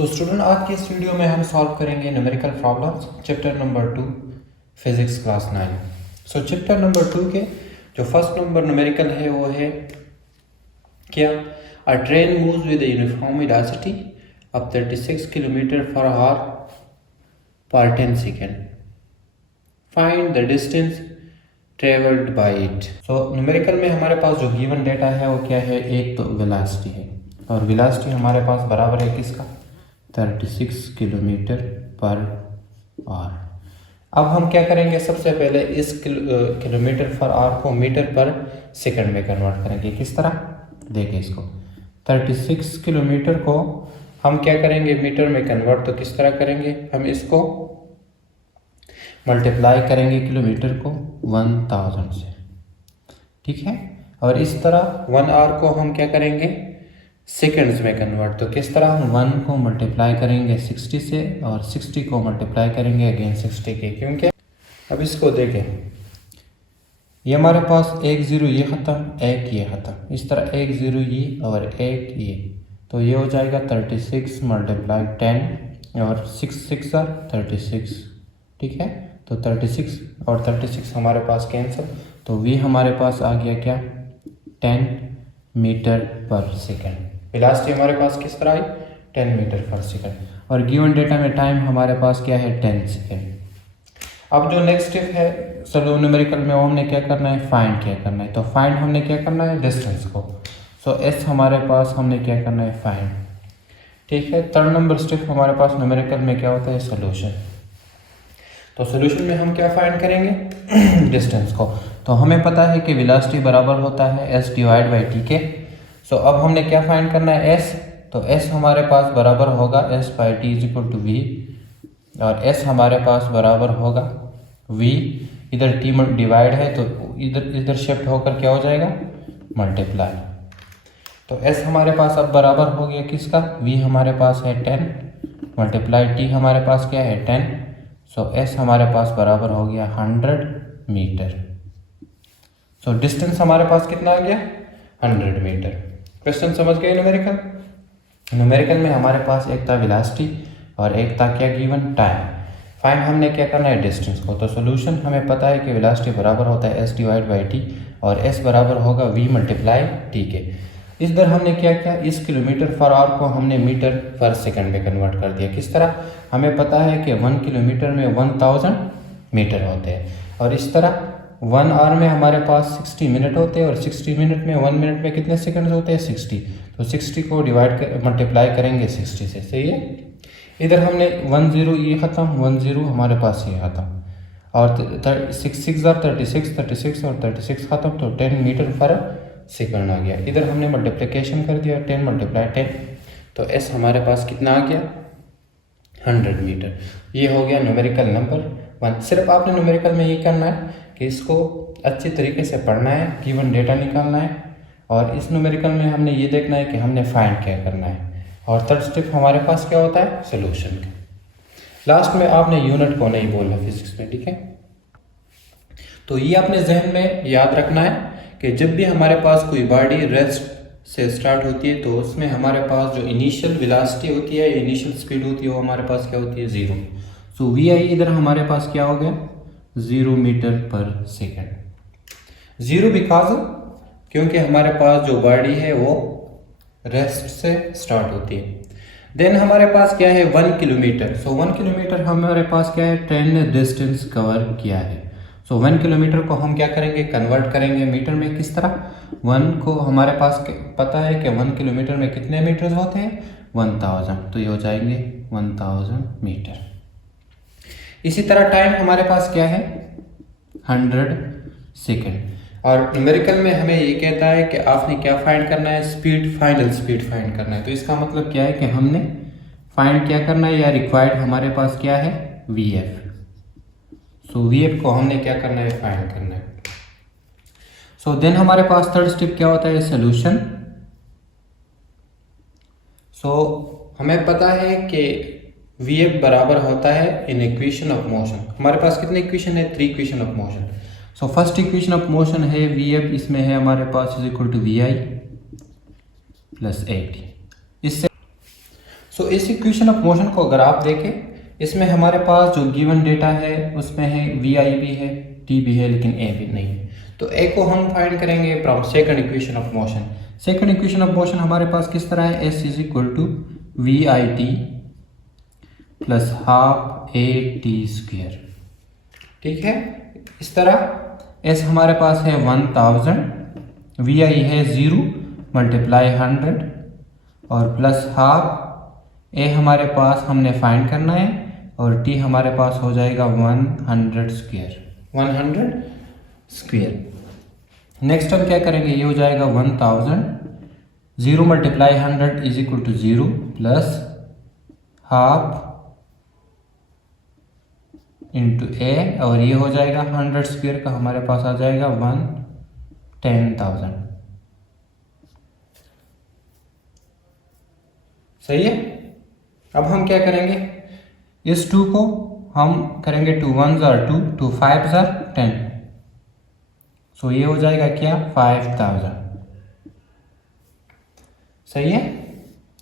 So student, आज की इस वीडियो में हम सॉल्व करेंगे numerical problems chapter number 2 physics class 9। सो चैप्टर नंबर 2 के जो फर्स्ट नंबर न्यूमेरिकल है वो है क्या, अ train moves with uniform velocity of 36 kilometre per our पर 10 second, find the distance travelled bye it. So numerical में हमारे पास जो गिवन डेटा है वो क्या है, एक तो वेलोसिटी है और वेलोसिटी हमारे पास बराबर है किसका, 36 किलोमीटर पर आवर। अब हम क्या करेंगे, सबसे पहले इस किलोमीटर पर आवर को मीटर पर सेकंड में कन्वर्ट करेंगे। किस तरह, देखिए इसको 36 किलोमीटर को हम क्या करेंगे मीटर में कन्वर्ट, तो किस तरह करेंगे, हम इसको मल्टीप्लाई करेंगे किलोमीटर को 1000 से, ठीक है। और इस तरह 1 आवर को हम क्या करेंगे सेकंड्स में कन्वर्ट, तो किस तरह हम 1 को मल्टीप्लाई करेंगे 60 से और 60 को मल्टीप्लाई करेंगे अगेन 60 के, क्योंकि अब इसको देखें, ये हमारे पास एक जीरो ये ख़त्म एक ये ख़त्म, इस तरह एक जीरो ये और एक ये, तो ये हो जाएगा 36 मल्टीप्लाई 10 और 6 6 36, ठीक है। तो 36 और 36 हमारे पास कैंसिल, तो वी हमारे पास आ गया क्या, 10 मीटर पर सेकंड। वेलोसिटी हमारे पास किस तरह आई, 10 मीटर पर सेकंड, और गिवन डेटा में टाइम हमारे पास क्या है, 10 सेकंड। अब जो नेक्स्ट स्टेप है चलो न्यूमेरिकल में, वो हमने क्या करना है, फाइंड क्या करना है। तो फाइंड हमने क्या करना है, डिस्टेंस को। सो एस हमारे पास हमने क्या करना है, फाइंड, ठीक है। थर्ड नंबर स्टेप हमारे पास न्यूमेरिकल में क्या होता है, सोल्यूशन। तो सोल्यूशन में हम क्या फाइंड करेंगे डिस्टेंस को। तो हमें पता है कि वेलोसिटी बराबर होता है एस डिवाइड बाई टी के। सो अब हमने क्या फाइंड करना है, एस। तो एस हमारे पास बराबर होगा s by t is equal to v, और एस हमारे पास बराबर होगा वी, इधर टी डिवाइड है तो इधर शिफ्ट होकर क्या हो जाएगा, मल्टीप्लाई। तो एस हमारे पास अब बराबर हो गया किसका, वी हमारे पास है 10 मल्टीप्लाई टी हमारे पास क्या है 10। सो एस हमारे पास बराबर हो गया 100 मीटर। सो डिस्टेंस हमारे पास कितना आ गया, 100 मीटर। क्वेश्चन समझ गए न्यूमेरिकल। न्यूमेरिकल में हमारे पास एक था वेलोसिटी और एक था क्या गिवन, टाइम। फाइंड हमने क्या करना है, डिस्टेंस को। तो सोल्यूशन हमें पता है कि वेलोसिटी बराबर होता है एस डिवाइड बाई टी और एस बराबर होगा वी मल्टीप्लाई टी के। इस दर हमने क्या किया, इस किलोमीटर पर आवर को हमने मीटर पर सेकंड में कन्वर्ट कर दिया। किस तरह, हमें पता है कि 1 किलोमीटर में 1000 मीटर होते हैं, और इस तरह 1 आवर में हमारे पास 60 मिनट होते हैं, और 60 मिनट में 1 मिनट में कितने सेकंड होते हैं, 60। तो 60 को मल्टीप्लाई करेंगे 60 से, सही है। इधर हमने 1 0 ये ख़त्म, 1 0 हमारे पास ये ख़त्म, और 6 6 36 36 और 36 ख़त्म, तो 10 मीटर पर सेकंड आ गया। इधर हमने मल्टीप्लिकेशन कर दिया 10 मल्टीप्लाई 10, तो एस हमारे पास कितना आ गया, 100 मीटर। ये हो गया न्यूमेरिकल नंबर 1। सिर्फ आपने न्यूमेरिकल में ये करना है कि इसको अच्छी तरीके से पढ़ना है, गिवन डेटा निकालना है, और इस न्यूमेरिकल में हमने ये देखना है कि हमने फाइंड क्या करना है। और थर्ड स्टेप हमारे पास क्या होता है, सोल्यूशन का। लास्ट में आपने यूनिट को नहीं बोलना फिजिक्स में, ठीक है। तो ये अपने जहन में याद रखना है कि जब भी हमारे पास कोई बॉडी रेस्ट से स्टार्ट होती है तो उसमें हमारे पास जो इनिशियल वेलोसिटी होती है, इनिशियल स्पीड होती है, वो हमारे पास क्या होती है, 0। सो वी आई इधर हमारे पास क्या हो गया, 0 मीटर पर सेकंड। 0 बिकॉज क्योंकि हमारे पास जो बॉडी है वो रेस्ट से स्टार्ट होती है। देन हमारे पास क्या है, 1 किलोमीटर। सो 1 किलोमीटर हमारे पास क्या है, ट्रेन ने डिस्टेंस कवर किया है। सो 1 किलोमीटर को हम क्या करेंगे, कन्वर्ट करेंगे मीटर में। किस तरह, 1 को हमारे पास पता है कि 1 किलोमीटर में कितने मीटर्स होते हैं, 1000, तो ये हो जाएंगे 1000 मीटर। इसी तरह टाइम हमारे पास क्या है, 100 सेकेंड। और न्यूमेरिकल में हमें ये कहता है कि आपने क्या फाइंड करना है, स्पीड, फाइनल स्पीड फाइंड करना है। तो इसका मतलब क्या है कि हमने फाइंड क्या करना है, या रिक्वायर्ड हमारे पास क्या है, वी एफ। सो वी एफ को हमने क्या करना है, फाइंड करना है। सो देन हमारे पास थर्ड स्टेप क्या होता है, सोल्यूशन। सो हमें पता है कि वी एफ बराबर होता है इन इक्वेशन ऑफ मोशन। हमारे पास कितने इक्वेशन है, 3 equation of motion. So first equation of motion है वी एफ, इसमें है हमारे पास is equal to v i plus 80। इससे सो इस इक्वेशन ऑफ मोशन को अगर आप देखें, इसमें हमारे पास जो गिवन डेटा है उसमें है वी आई भी है, टी भी है, लेकिन ए भी नहीं है। तो ए को हम फाइंड करेंगे from second equation of motion. Second equation of motion हमारे पास किस तरह है, s is equal to v i t plus half a t square. ठीक है, इस तरह एस हमारे पास है 1000, वी आई है 0 मल्टीप्लाई 100 और प्लस हाफ ए हमारे पास हमने फाइंड करना है और टी हमारे पास हो जाएगा 100 स्क्वायर, 100 स्क्वायर। नेक्स्ट हम क्या करेंगे, ये हो जाएगा 1000, 0 multiply 100 is equal to 0 plus half into a और ये हो जाएगा 100 स्क्वायर का हमारे पास आ जाएगा 10,000। सही है। अब हम क्या करेंगे, इस 2 को हम करेंगे 2 1s are 2, 2 5s are 10, सो ये हो जाएगा क्या 5000। सही है।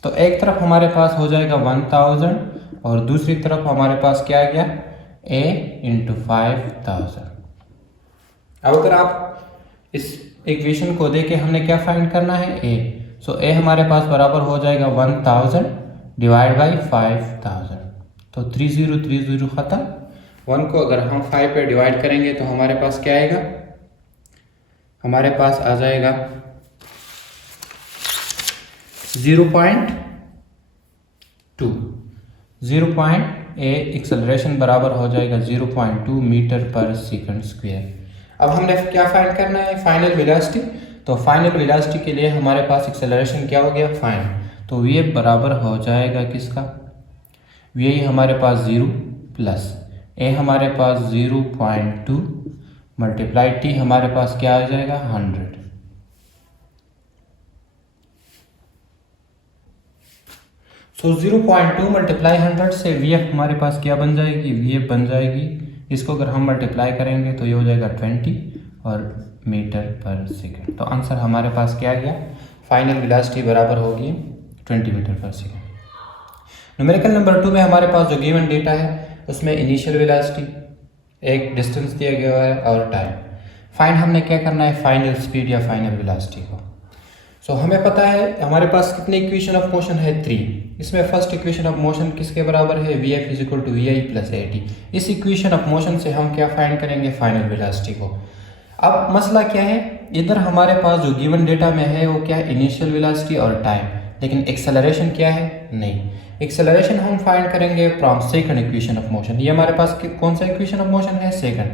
तो एक तरफ हमारे पास हो जाएगा 1000 और दूसरी तरफ हमारे पास क्या आ गया a इंटू 5000। अब अगर आप इस इक्वेशन को देखें, हमने क्या फाइंड करना है a, सो a हमारे पास बराबर हो जाएगा 1000 डिवाइड बाई 5000, तो 30 खत्म। 1 को अगर हम 5 पे डिवाइड करेंगे तो हमारे पास क्या आएगा, हमारे पास आ जाएगा 0.2, 0.8 एक्सेलरेशन बराबर हो जाएगा 0.2 मीटर पर सेकंड स्क्वायर। अब हमने क्या फाइंड करना है, फाइनल वेलोसिटी। तो फाइनल वेलोसिटी के लिए हमारे पास एक्सेलरेशन क्या हो गया, फाइंड। तो वी बराबर हो जाएगा किसका, वी हमारे पास 0 प्लस ए हमारे पास 0.2 मल्टीप्लाई टी हमारे पास क्या आ जाएगा 100। सो 0.2 मल्टीप्लाई 100 से वी एफ हमारे पास क्या बन जाएगी, वी एफ बन जाएगी, इसको अगर हम मल्टीप्लाई करेंगे तो ये हो जाएगा 20 और मीटर पर सेकंड। तो आंसर हमारे पास क्या आ गया, फाइनल वेलोसिटी बराबर होगी 20 meter per second. Numerical number 2 में हमारे पास जो गिवन डेटा है उसमें इनिशियल वेलोसिटी, एक डिस्टेंस दिया गया है और टाइम। फाइंड हमने क्या करना है, फाइनल स्पीड या फाइनल वेलोसिटी को। सो हमें पता है हमारे पास कितने इक्वेशन ऑफ मोशन है, 3। इसमें फर्स्ट इक्वेशन ऑफ मोशन किसके बराबर है, v f is equal to v i plus a t. इस इक्वेशन ऑफ मोशन से हम क्या फाइंड करेंगे, फाइनल वेलोसिटी को। अब मसला क्या है, इधर हमारे पास जो गिवन डेटा में है वो क्या है, इनिशियल वेलोसिटी और टाइम, लेकिन एक्सेलरेशन क्या है, नहीं। एक्सेलरेशन हम फाइंड करेंगे from second equation of motion. ये हमारे पास कौन सा इक्वेशन ऑफ मोशन है, second,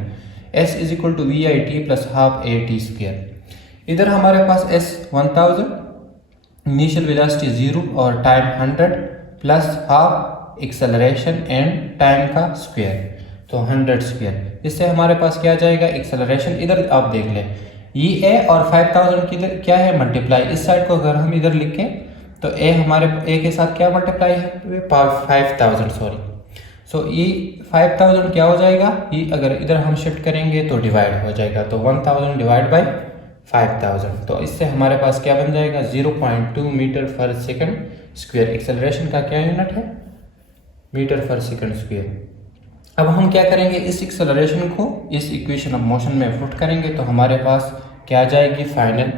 s is equal to v i t plus half a t square. इधर हमारे पास एस 1000, इनिशियल वेलोसिटी 0 और time 100 plus half acceleration and time का स्क्वायर, तो 100 स्क्वायर। इससे हमारे पास क्या आ जाएगा, एक्सेलरेशन। इधर आप देख लें, ये ए और 5000 की इधर क्या है, मल्टीप्लाई। इस साइड को अगर हम इधर लिखें तो ए हमारे ए के साथ क्या मल्टीप्लाई है, 5000 सॉरी। सो ये 5000 क्या हो जाएगा, ये अगर इधर हम शिफ्ट करेंगे तो डिवाइड हो जाएगा, तो 1000 डिवाइड बाई 5000, तो इससे हमारे पास क्या बन जाएगा, 0.2 meter per second square. Acceleration का क्या यूनिट है, मीटर पर सेकंड स्क्वायर। अब हम क्या करेंगे, इस एक्सेलरेशन को इस इक्वेशन ऑफ मोशन में पुट करेंगे तो हमारे पास क्या आ जाएगी, फाइनल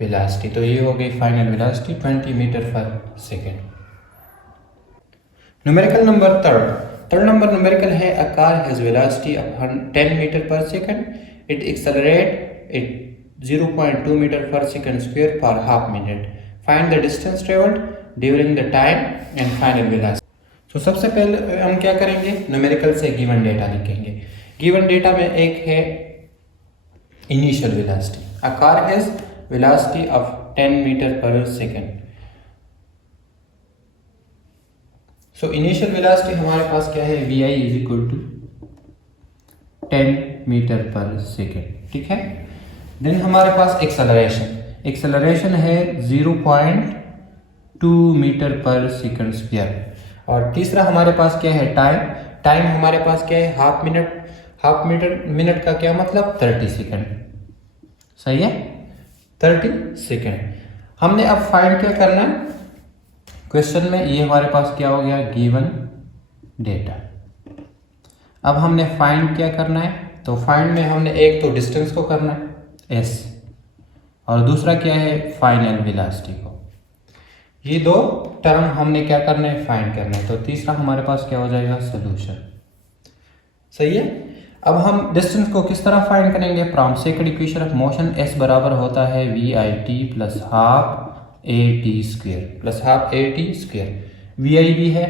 वेलोसिटी। तो ये हो गई final velocity 20 meter per second. Numerical number third number numerical है, a car has velocity of 10 metre per second, it accelerate it 0.2 meter per second square for half minute. Find the distance travelled during the time and final velocity. तो सबसे पहले हम क्या करेंगे, numerical से given data लिखेंगे। Given data में एक है initial velocity, a car has velocity of 10 metre per second. So initial velocity हमारे पास क्या है, v i is equal to 10 metre per second. ठीक है। देन हमारे पास एक्सेलरेशन है 0.2 मीटर पर सेकंड स्क्वायर। और तीसरा हमारे पास क्या है, टाइम हमारे पास क्या है, हाफ मिनट का क्या मतलब, 30 सेकंड। सही है, 30 सेकंड। हमने अब फाइंड क्या करना है, क्वेश्चन में ये हमारे पास क्या हो गया, गिवन डेटा। अब हमने फाइंड क्या करना है, तो फाइंड में हमने एक तो डिस्टेंस को करना है एस, और दूसरा क्या है, फाइनल वेलोसिटी को। ये दो टर्म हमने क्या करना है, फाइंड करना है। तो तीसरा हमारे पास क्या हो जाएगा, सोल्यूशन। सही है। अब हम डिस्टेंस को किस तरह फाइंड करेंगे, from second equation of motion s बराबर होता है v i t plus half a t square plus half a t square. V i भी है,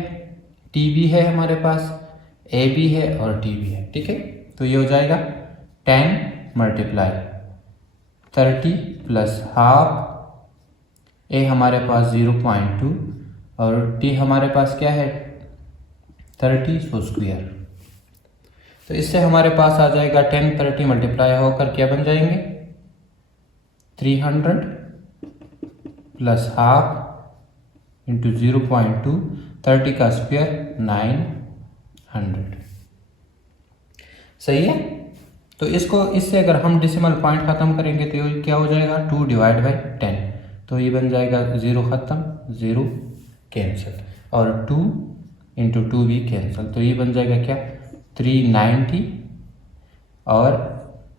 टी भी है हमारे पास, ए भी है और टी भी है। ठीक है, तो ये हो जाएगा 10 मल्टीप्लाई 30 प्लस हाफ ए हमारे पास 0.2 और टी हमारे पास क्या है 30 सो स्क्वायर। तो इससे हमारे पास आ जाएगा 10 30 मल्टीप्लाई होकर क्या बन जाएंगे 300 प्लस हाफ इंटू 0.2, 30 का स्क्वायर 900। सही है। तो इसको इससे अगर हम डेसिमल पॉइंट खत्म करेंगे तो ये क्या हो जाएगा 2 डिवाइड बाई 10, तो ये बन जाएगा 0 खत्म, 0 कैंसिल और 2 इंटू 2 भी कैंसिल, तो ये बन जाएगा क्या 390। और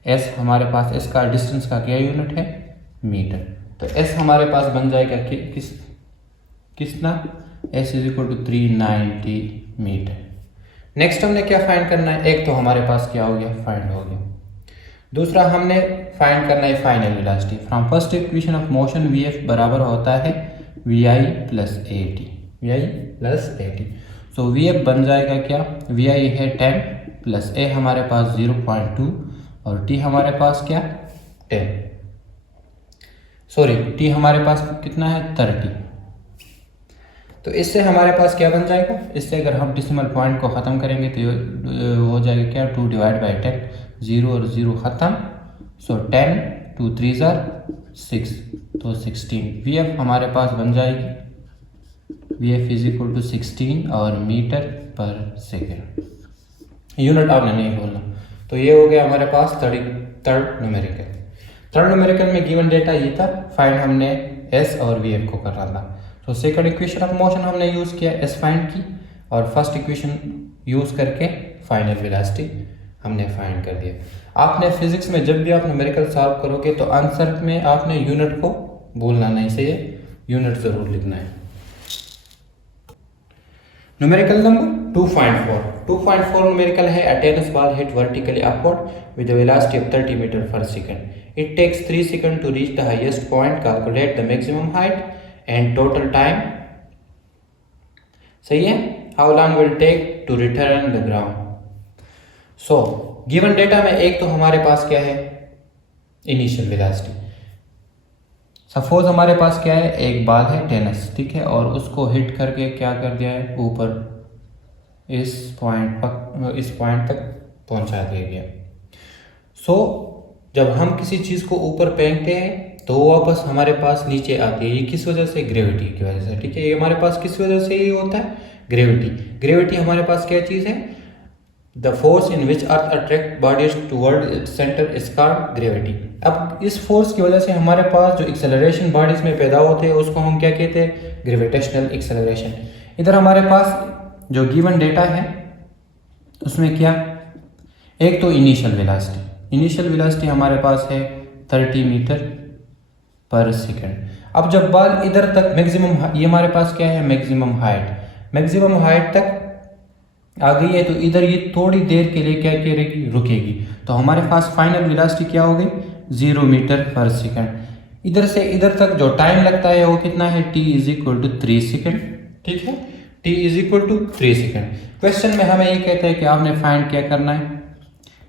एस हमारे पास, एस का डिस्टेंस का क्या यूनिट है, मीटर। तो एस हमारे पास बन जाएगा कितना, s is equal to 390 metre. Next हमने क्या फाइंड करना है, एक तो हमारे पास क्या हो गया, फाइंड हो गया। दूसरा हमने फाइंड करना है final velocity. From first equation of motion v f बराबर होता है v i plus a t, v i plus a t. So v f बन जाएगा क्या, वी आई है 10 प्लस ए हमारे पास 0.2 और टी हमारे पास क्या 10, सॉरी टी हमारे पास कितना है 30। तो इससे हमारे पास क्या बन जाएगा, इससे अगर हम डेसिमल पॉइंट को ख़त्म करेंगे तो हो जाएगा क्या 2 डिवाइड बाई 10, 0 और 0 ख़त्म, सो 10 2 3 6, तो 16। वी एफ हमारे पास बन जाएगी, v f is equal to 16 और मीटर पर सेकेंड। यूनिट आपने नहीं बोलना। तो ये हो गया हमारे पास थर्ड न्यूमेरिकल। थर्ड न्यूमेरिकल में गिवन डेटा ये था, फाइंड हमने एस और वी एफ को करना था। तो सेकंड इक्वेशन ऑफ मोशन हमने यूज़ किया एस फाइंड की, और फर्स्ट इक्वेशन यूज़ करके फाइनल वेलोसिटी हमने फाइंड कर दिया। आपने फिजिक्स में जब भी आप न्यूमेरिकल सॉल्व करोगे तो आंसर में आपने यूनिट को भूलना नहीं, सही है, यूनिट ज़रूर लिखना है। न्यूमेरिकल नंबर 2.4 न्यूमेरिकल है, a tennis ball hit vertically upward with a velocity of 30 metre per second. It takes 3 seconds to reach the highest point. Calculate the maximum height and total time. सही है। How long will take to return the ground? So given data में एक तो हमारे पास क्या है initial velocity. Suppose हमारे पास क्या है, एक बॉल है टेनिस, ठीक है, और उसको हिट करके क्या कर दिया है ऊपर इस पॉइंट तक पहुंचा दिया गया। सो जब हम किसी चीज़ को ऊपर फेंकते हैं तो वो वापस हमारे पास नीचे आती है, ये किस वजह से, ग्रेविटी की वजह से। ठीक है, ये हमारे पास किस वजह से ये होता है, ग्रेविटी। ग्रेविटी हमारे पास क्या चीज़ है, the force in which earth attract bodies toward its centre is called gravity. अब इस फोर्स की वजह से हमारे पास जो एक्सेलरेशन बॉडीज में पैदा होते हैं उसको हम क्या कहते हैं, ग्रेविटेशनल एक्सेलरेशन। इधर हमारे पास जो गिवन डेटा है उसमें क्या, एक तो इनिशियल वेलोसिटी हमारे पास है 30 मीटर पर सेकेंड। अब जब बॉल इधर तक मैक्सिमम, ये हमारे पास क्या है मैक्सिमम हाइट तक आ गई है, तो इधर ये थोड़ी देर के लिए क्या करेगी, रुकेगी। तो हमारे पास फाइनल वेलोसिटी क्या हो गई 0 मीटर पर सेकेंड। इधर से इधर तक जो टाइम लगता है वो कितना है, t is equal to 3 second. ठीक है, t is equal to 3 second. Question में हमें ये कहता है कि आपने फाइंड क्या करना है,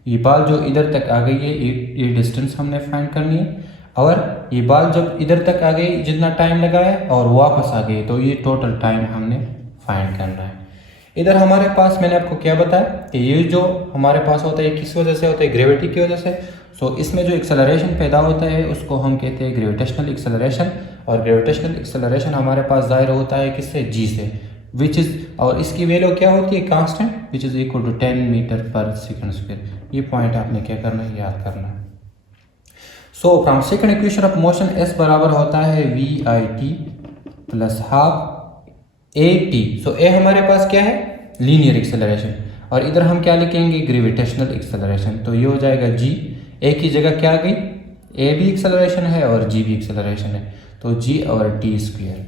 ये बॉल जो इधर तक आ गई है ये डिस्टेंस हमने फाइंड करनी है, और ये बॉल जब इधर तक आ गई जितना टाइम लगा है और वापस आ गई, तो ये टोटल टाइम हमने फाइंड करना है। इधर हमारे पास मैंने आपको क्या बताया कि ये जो हमारे पास होता है किस वजह से होता है, ग्रेविटी की वजह से। सो इसमें जो एक्सेलरेशन पैदा होता है उसको हम कहते हैं ग्रेविटेशनल एक्सेलरेशन, और ग्रेविटेशनल एक्सेलरेशन हमारे पास जाहिर होता है किससे, जी से, विच इज़, और इसकी वैल्यू क्या होती है, constant, which is equal to 10 metre per second square. ये पॉइंट आपने क्या करना है, याद करना है। So from second equation of motion s बराबर होता है v i t plus half a t. So a हमारे पास क्या है, लीनियर एक्सेलरेशन, और इधर हम क्या लिखेंगे, ग्रेविटेशनल एक्सेलरेशन। तो ये हो जाएगा जी, ए की जगह क्या आ गई, ए भी एक्सेलरेशन है और जी भी एक्सेलरेशन है, तो जी और टी स्क्वायर।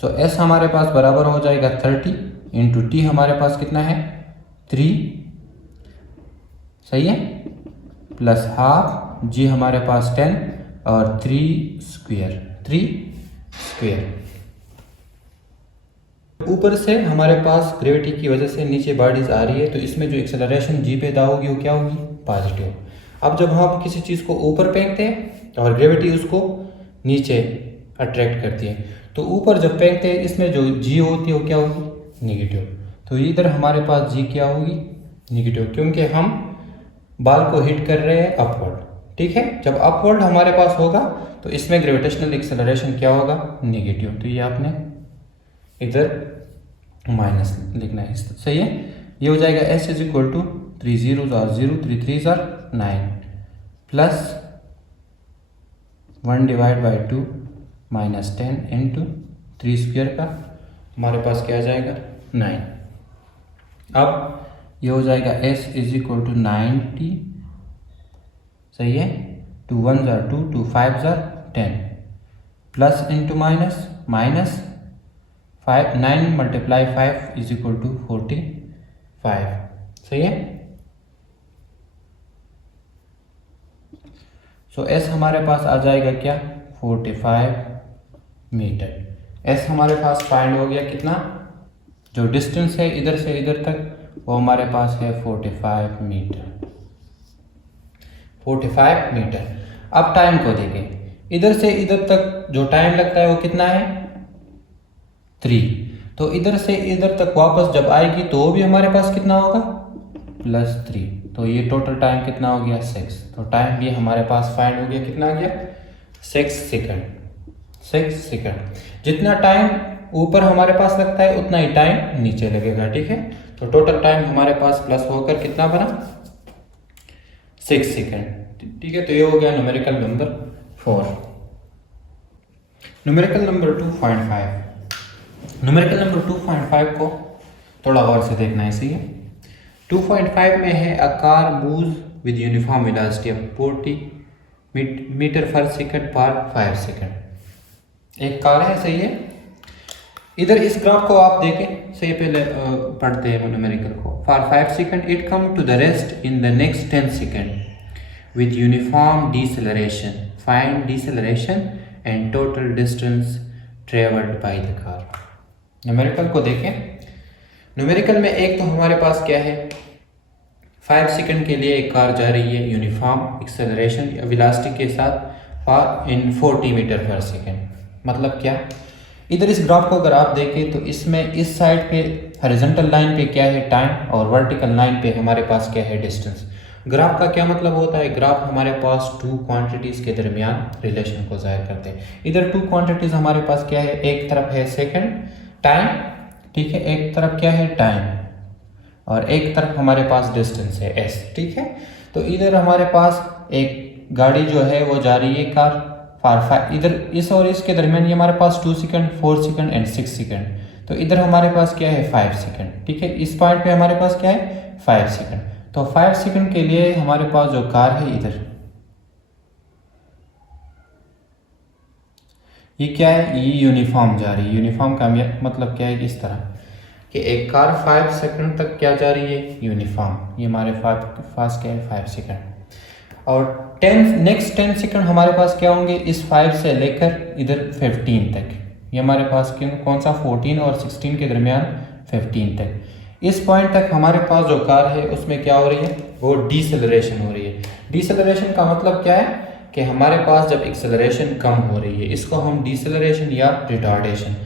सो एस हमारे पास बराबर हो जाएगा 30 इंटू टी हमारे पास कितना है 3, सही है, प्लस हाफ, जी हमारे पास 10 और 3 स्क्वायर। ऊपर से हमारे पास ग्रेविटी की वजह से नीचे बॉडीज आ रही है, तो इसमें जो एक्सेलरेशन जी पे होगी वो क्या होगी, पॉजिटिव। अब जब हम किसी चीज़ को ऊपर फेंकते हैं और ग्रेविटी उसको नीचे अट्रैक्ट करती है, तो ऊपर जब फेंकते हैं इसमें जो जी होती है वो क्या होगी, नेगेटिव। तो इधर हमारे पास जी क्या होगी, नेगेटिव, क्योंकि हम बाल को हिट कर रहे हैं अपवर्ड, ठीक है। जब अपवर्ड हमारे पास होगा तो इसमें ग्रेविटेशनल एक्सेलरेशन क्या होगा, नेगेटिव। तो ये आपने इधर माइनस लिखना है, सही है। ये हो जाएगा s is equal to 3 0 0 3 3 9 plus 1 divide by 2 minus 10 into 3 square का हमारे पास क्या आ जाएगा 9। अब ये हो जाएगा s इज इक्वल टू 90, सही है, 2 1 2 2 5 10 plus into minus minus 5 9 multiply 5 is equal to 45, सही है। सो s हमारे पास आ जाएगा क्या 45 मीटर। s हमारे पास फाइंड हो गया, कितना, जो डिस्टेंस है इधर से इधर तक वो हमारे पास है 45 मीटर, 45 मीटर। अब टाइम को देखें, इधर से इधर तक जो टाइम लगता है वो कितना है 3, तो इधर से इधर तक वापस जब आएगी तो वो भी हमारे पास कितना होगा +3, तो ये टोटल टाइम कितना हो गया 6। तो टाइम भी हमारे पास फाइंड हो गया, कितना आ गया 6 सेकंड। जितना टाइम ऊपर हमारे पास लगता है उतना ही टाइम नीचे लगेगा, ठीक है। तो टोटल टाइम हमारे पास प्लस होकर कितना बना 6 सेकंड, ठीक है। तो ये हो गया numerical number 4। Numerical number 2.5। Numerical number 2.5 को थोड़ा और से देखना है, सही है। 2.5 में है a car moves with uniform velocity of 40 metre per second पर 5 सेकंड। एक कार है, सही है। इधर इस ग्राफ को आप देखें, सही, पहले पढ़ते हैं न्यूमेरिकल को। For 5 second it come to the rest in the next 10 second with uniform deceleration, find deceleration and total distance travelled by the car. Numerical को देखें, न्यूमेरिकल में एक तो हमारे पास क्या है 5 सेकंड के लिए एक कार जा रही है यूनिफॉर्म एक्सेलरेशन या वेलोसिटी के साथ इन 40 मीटर पर सेकंड। मतलब क्या, इधर इस ग्राफ को अगर आप देखें तो इसमें इस साइड पे हॉरिजॉन्टल लाइन पे क्या है टाइम और वर्टिकल लाइन पे हमारे पास क्या है डिस्टेंस। ग्राफ का क्या मतलब होता है, ग्राफ हमारे पास 2 क्वांटिटीज़ के दरमियान रिलेशन को जाहिर करते हैं। इधर 2 क्वांटिटीज़ हमारे पास क्या है, एक तरफ है सेकंड टाइम, ठीक है, एक तरफ क्या है टाइम और एक तरफ हमारे पास डिस्टेंस है s, ठीक है। तो इधर हमारे पास एक गाड़ी जो है वो जा रही है कार फॉर 5, इधर इस और इसके दरमियान ये हमारे पास 2 सेकंड 4 सेकंड एंड 6 सेकंड, तो इधर हमारे पास क्या है 5 सेकंड, ठीक है। इस पॉइंट पे हमारे पास क्या है 5 सेकंड। तो 5 सेकंड के लिए हमारे पास जो कार है इधर ये क्या है, ये यूनिफॉर्म जा रही है। यूनिफॉर्म का मतलब क्या है, इस तरह कि एक कार 5 सेकंड तक क्या जा रही है यूनिफॉर्म, ये हमारे पास क्या है 5 सेकंड। और नेक्स्ट 10 सेकंड हमारे पास क्या होंगे, इस 5 से लेकर इधर 15 तक, ये हमारे पास कौन सा 14 और 16 के दरमियान 15 तक। इस पॉइंट तक हमारे पास जो कार है उसमें क्या हो रही है, वो डिसेलरेशन हो रही है। डिसेलरेशन का मतलब क्या है कि हमारे पास जब एक्सेलरेशन कम हो रही है, इसको हम डिसेलरेशन या रिटार्डेशन,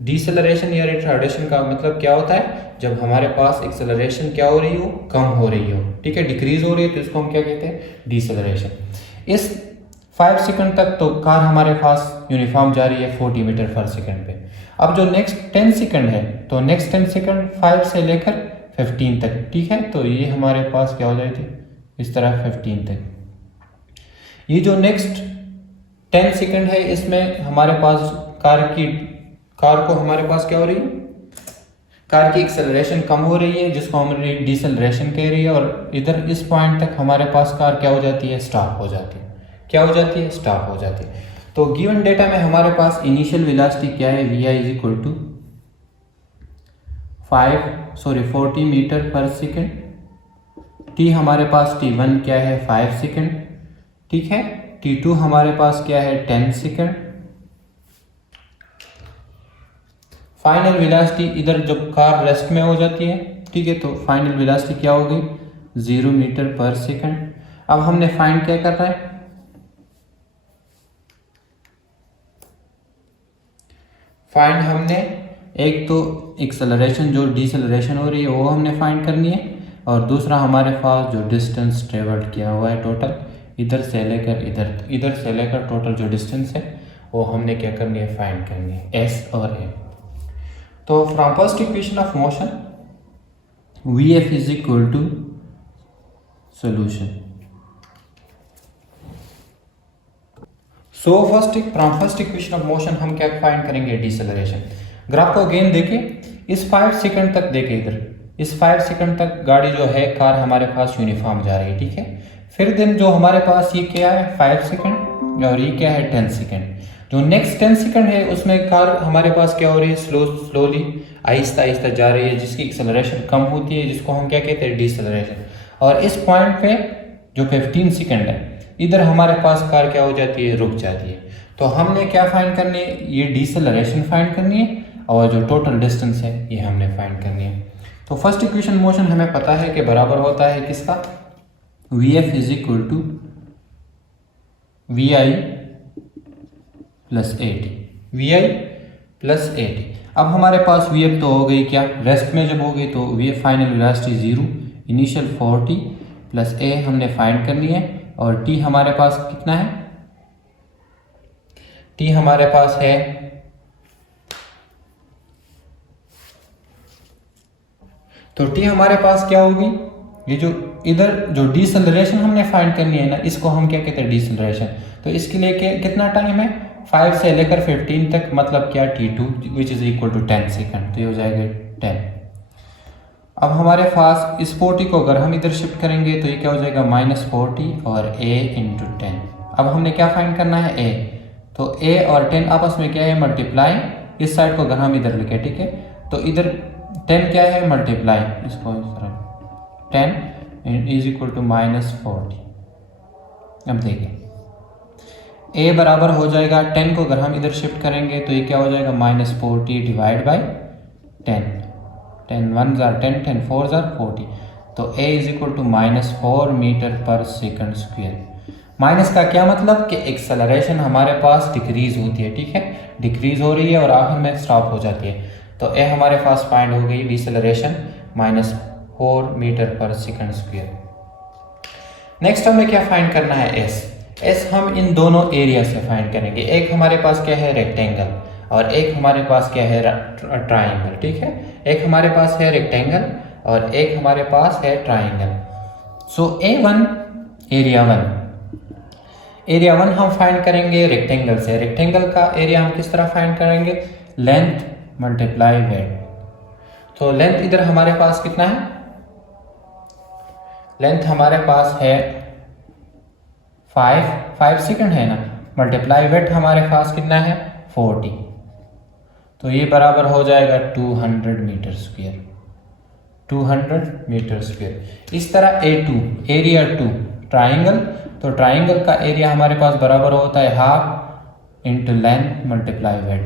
डिसेलरेशन या रिटार्डेशन का मतलब क्या होता है, जब हमारे पास एक्सेलरेशन क्या हो रही हो, कम हो रही हो, ठीक है, डिक्रीज हो रही है, तो इसको हम क्या कहते हैं डिसेलरेशन। इस 5 सेकंड तक तो कार हमारे पास यूनिफॉर्म जा रही है 40 मीटर पर सेकंड पे। अब जो नेक्स्ट 10 सेकंड है, तो नेक्स्ट 10 सेकंड 5 से लेकर 15 तक, ठीक है, तो ये हमारे पास क्या हो जाएगी इस तरह 15 तक। ये जो नेक्स्ट 10 सेकंड है इसमें हमारे पास कार को हमारे पास क्या हो रही है कार की एक्सेलरेशन कम हो रही है जिसको हम डिसेलरेशन कह रही है, और इधर इस पॉइंट तक हमारे पास कार क्या हो जाती है, स्टॉप हो जाती है। क्या हो जाती है, स्टॉप हो जाती है। तो गिवन डेटा में हमारे पास इनिशियल वेलोसिटी क्या है, v i is equal to 40 metre per second. T हमारे पास T1 क्या है, 5 सेकेंड, ठीक है। T2 हमारे पास क्या है, 10 सेकेंड। फाइनल वेलोसिटी इधर जब कार रेस्ट में हो जाती है, ठीक है, तो फाइनल वेलोसिटी क्या होगी, 0 मीटर पर सेकेंड। अब हमने फाइंड क्या करना है, फाइंड हमने एक तो एक्सेलरेशन जो डिसेलरेशन हो रही है वो हमने फाइंड करनी है, और दूसरा हमारे पास जो डिस्टेंस ट्रेवल्ड किया हुआ है टोटल इधर से लेकर इधर से लेकर टोटल जो डिस्टेंस है वो हमने क्या करनी है, फाइंड करनी है, एस और ए। तो from first equation of motion v f is equal to solution. So from first equation of motion हम क्या फाइंड करेंगे, डिसेलरेशन। ग्राफ को अगेन देखें, इस 5 सेकंड तक देखें, इधर इस 5 सेकंड तक गाड़ी जो है कार हमारे पास यूनिफॉर्म जा रही है, ठीक है। फिर दिन जो हमारे पास ये क्या है, 5 सेकंड, और ये क्या है, 10 सेकंड। जो नेक्स्ट 10 सेकंड है उसमें कार हमारे पास क्या हो रही है, स्लोली आहिस्ता आहिस्ता जा रही है, जिसकी एक्सेलरेशन कम होती है, जिसको हम क्या कहते हैं, डिसेलरेशन। और इस पॉइंट पे जो 15 सेकंड है इधर हमारे पास कार क्या हो जाती है, रुक जाती है। तो हमने क्या फाइंड करनी है, ये डिसेलरेशन फाइंड करनी है, और जो टोटल डिस्टेंस है ये हमने फाइंड करनी है। तो फर्स्ट इक्वेशन मोशन हमें पता है कि बराबर होता है किसका, v f is equal to v i plus a t, v i plus a t. अब हमारे पास वी एफ तो हो गई क्या, रेस्ट में जब हो गई तो v f final velocity 0, initial 40 plus a हमने फाइंड करनी है, और टी हमारे पास कितना है, टी हमारे पास है तो टी हमारे पास क्या होगी, ये जो इधर जो डिसेलरेशन हमने फाइंड करनी है ना, इसको हम क्या कहते हैं, डिसेलरेशन। तो इसके लिए कितना टाइम है, 5 से लेकर 15 तक, मतलब क्या, T2 which is equal to 10 second, तो ये हो जाएगा 10। अब हमारे पास इस 40 को अगर हम इधर शिफ्ट करेंगे तो ये क्या हो जाएगा, -40 और a इंटू 10। अब हमने क्या फाइंड करना है, a, तो a और 10 आपस में क्या है, मल्टीप्लाई। इस साइड को अगर हम इधर लिखे, ठीक है, तो इधर 10 क्या है, मल्टीप्लाई, इसको इस तरह 10 इज इक्वल टू -40। अब देखिए a बराबर हो जाएगा 10 को अगर हम इधर शिफ्ट करेंगे तो ये क्या हो जाएगा, -40 डिवाइड बाई 10, 10 1 जार 10, 10 4 जार 40। तो a is equal to -4 metre per second square. Minus का क्या मतलब कि एक्सेलरेशन हमारे पास डिक्रीज होती है, ठीक है, डिक्रीज हो रही है और आखिर में स्टॉप हो जाती है। तो ए हमारे पास फाइंड हो गई deceleration -4 metre per second square. Next हमें क्या फाइंड करना है, एस। एस हम इन दोनों एरिया से फाइंड करेंगे। एक हमारे पास क्या है, रेक्टेंगल, और एक हमारे पास क्या है, ट्राइंगल, ठीक है। एक हमारे पास है रेक्टेंगल और एक हमारे पास है ट्राइंगल। सो A1 एरिया 1 हम फाइंड करेंगे रेक्टेंगल से। रेक्टेंगल का एरिया हम किस तरह फाइंड करेंगे, लेंथ मल्टीप्लाई वेट। तो लेंथ इधर हमारे पास कितना है, लेंथ हमारे पास है 5 सेकंड है ना, मल्टीप्लाई वेट हमारे पास कितना है, 40। तो ये बराबर हो जाएगा 200 मीटर स्क्वायर, 200 मीटर स्क्वायर। इस तरह A2 एरिया 2 ट्राइंगल, तो ट्राइंगल का एरिया हमारे पास बराबर होता है half into length multiply width.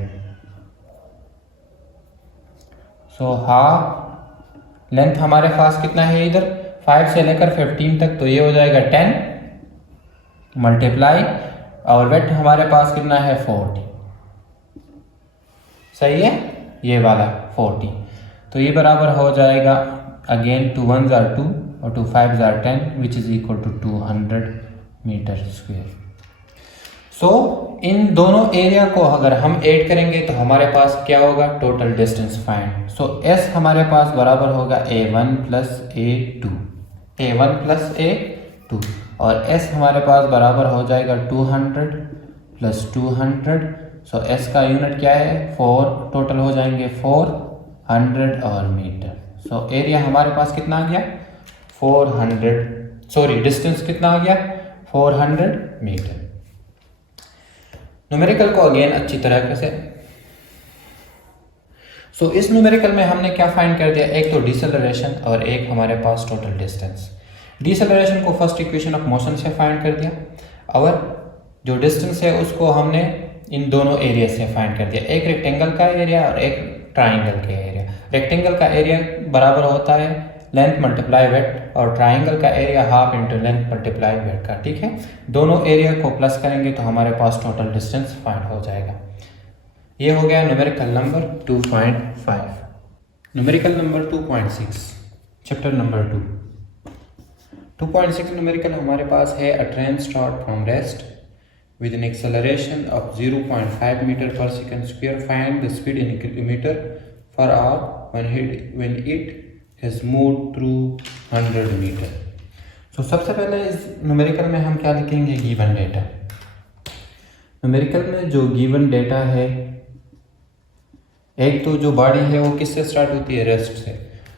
सो हाफ लेंथ हमारे पास कितना है, इधर 5 से लेकर 15 तक, तो ये हो जाएगा 10 मल्टीप्लाई, और वेट हमारे पास कितना है, 40। सही है, ये वाला 40। तो ये बराबर हो जाएगा अगेन 2 1 जार 2 और 2 5 जार 10 which is equal to 200 meter square. So इन दोनों एरिया को अगर हम ऐड करेंगे तो हमारे पास क्या होगा, टोटल डिस्टेंस फाइंड। सो एस हमारे पास बराबर होगा A1 plus A2, A1 plus A2, और एस हमारे पास बराबर हो जाएगा 200 प्लस 200। सो एस का यूनिट क्या है, 4, टोटल हो जाएंगे 4 100 और मीटर। सो एरिया हमारे पास कितना आ गया 400, सॉरी डिस्टेंस कितना आ गया 400 मीटर। न्यूमेरिकल को अगेन अच्छी तरह से इस न्यूमेरिकल में हमने क्या फाइंड कर दिया, एक तो डिसेलरेशन और एक हमारे पास टोटल डिस्टेंस। डिसेलरेशन को फर्स्ट इक्वेशन ऑफ मोशन से फाइंड कर दिया और जो डिस्टेंस है उसको हमने इन दोनों एरिया से फाइंड कर दिया, एक रेक्टेंगल का एरिया और एक ट्राइंगल का एरिया। रेक्टेंगल का एरिया बराबर होता है लेंथ मल्टीप्लाई वेट और ट्राइंगल का area half into length multiply width का। ठीक है, दोनों एरिया को प्लस करेंगे तो हमारे पास टोटल डिस्टेंस फाइंड हो जाएगा। ये हो गया numerical number 2.5। Numerical number 2.6 chapter number 2.6 numerical हमारे पास है a train start from rest with an acceleration of 0.5 meter per second square. Find the speed in kilometer per hour when it has moved through 100 meter. सबसे पहले इस numerical में हम क्या लिखेंगे, गिवन डेटा। न्यूमेरिकल में जो गिवन डेटा है, एक तो जो बॉडी है वो किससे स्टार्ट होती है, रेस्ट से।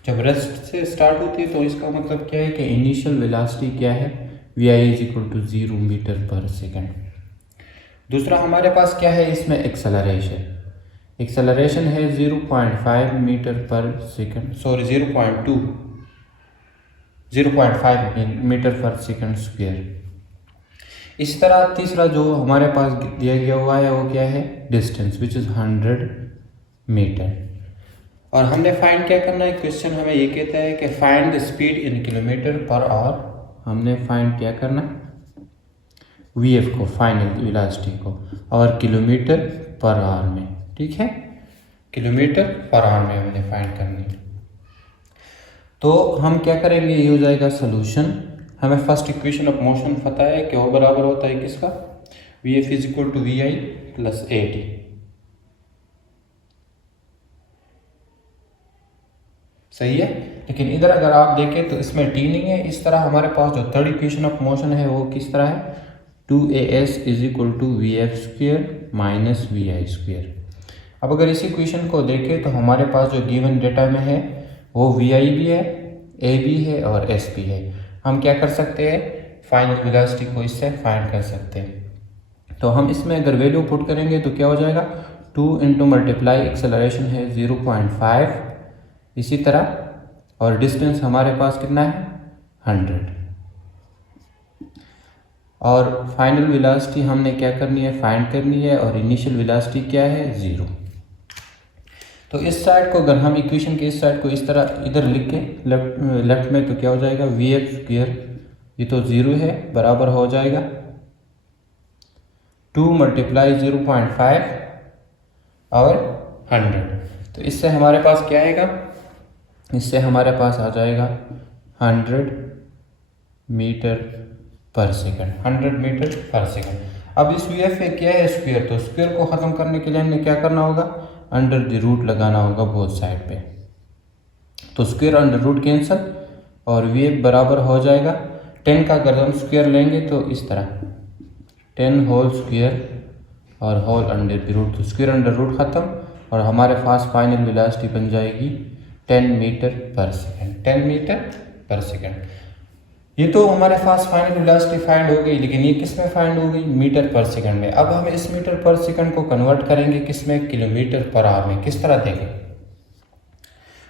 जब रेस्ट से स्टार्ट होती है तो इसका मतलब क्या है कि इनिशियल वेलोसिटी क्या है, vi is equal to 0 metre per second. दूसरा हमारे पास क्या है इसमें एक्सेलरेशन, एक्सेलरेशन है 0.5 metre per second, sorry 0.5 metre per second square. इसी तरह तीसरा जो हमारे पास दिया गया हुआ है वो क्या है, डिस्टेंस विच इज 100 मीटर। और हमने फाइंड क्या करना है, क्वेश्चन हमें ये कहता है कि find the speed in kilometre per our. हमने फाइंड क्या करना, वीएफ को, फाइनल वेलोसिटी को, और किलोमीटर पर आवर में। ठीक है, किलोमीटर पर आवर में हमने फाइंड करनी है। तो हम क्या करेंगे, ये हो जाएगा सोल्यूशन। हमें फर्स्ट इक्वेशन ऑफ मोशन पता है कि वो बराबर होता है किसका, v f is equal to v i plus a t. सही है, लेकिन इधर अगर आप देखें तो इसमें टी नहीं है। इस तरह हमारे पास जो थर्ड इक्वेशन ऑफ मोशन है वो किस तरह है, 2as is equal to v f square minus v i square. अब अगर इस इक्वेशन को देखें तो हमारे पास जो गिवन डेटा में है वो वी आई भी है, ए भी है और एस भी है। हम क्या कर सकते हैं, फाइनल वेलोसिटी को इससे फाइंड कर सकते हैं। तो हम इसमें अगर वैल्यू पुट करेंगे तो क्या हो जाएगा, 2 इंटू मल्टीप्लाई एक्सेलरेशन है 0.5, इसी तरह, और डिस्टेंस हमारे पास कितना है 100, और फाइनल वेलोसिटी हमने क्या करनी है, फाइंड करनी है, और इनिशियल वेलोसिटी क्या है 0। तो इस साइड को अगर हम इक्वेशन के इस साइड को इस तरह इधर लिख के लेफ्ट में, तो क्या हो जाएगा, वी एफ स्क्वेयर, ये तो 0 है, बराबर हो जाएगा 2 मल्टीप्लाई 0.5 और 100। तो इससे हमारे पास क्या आएगा, इससे हमारे पास आ जाएगा 100 metre per second, 100 metre per second. अब इस वी एफ में क्या है, स्क्वायर, तो स्क्वायर को ख़त्म करने के लिए हमें क्या करना होगा, अंडर द रूट लगाना होगा बोथ साइड पे। तो स्क्वायर अंडर रूट कैंसिल, और वी एफ बराबर हो जाएगा 10 का अगर हम स्क्वायर लेंगे तो इस तरह 10 होल स्क्वायर और होल अंडर द रूट, तो स्क्वायर अंडर रूट ख़त्म, और हमारे पास फाइनल वेलोसिटी बन जाएगी 10 metre per second, 10 metre per second. ये तो हमारे पास फाइनल वेलोसिटी फाइंड हो गई, लेकिन ये किस में फाइंड हो गई, मीटर पर सेकंड में। अब हम इस मीटर पर सेकंड को कन्वर्ट करेंगे किस में, किलोमीटर पर आवर में। किस तरह देखें,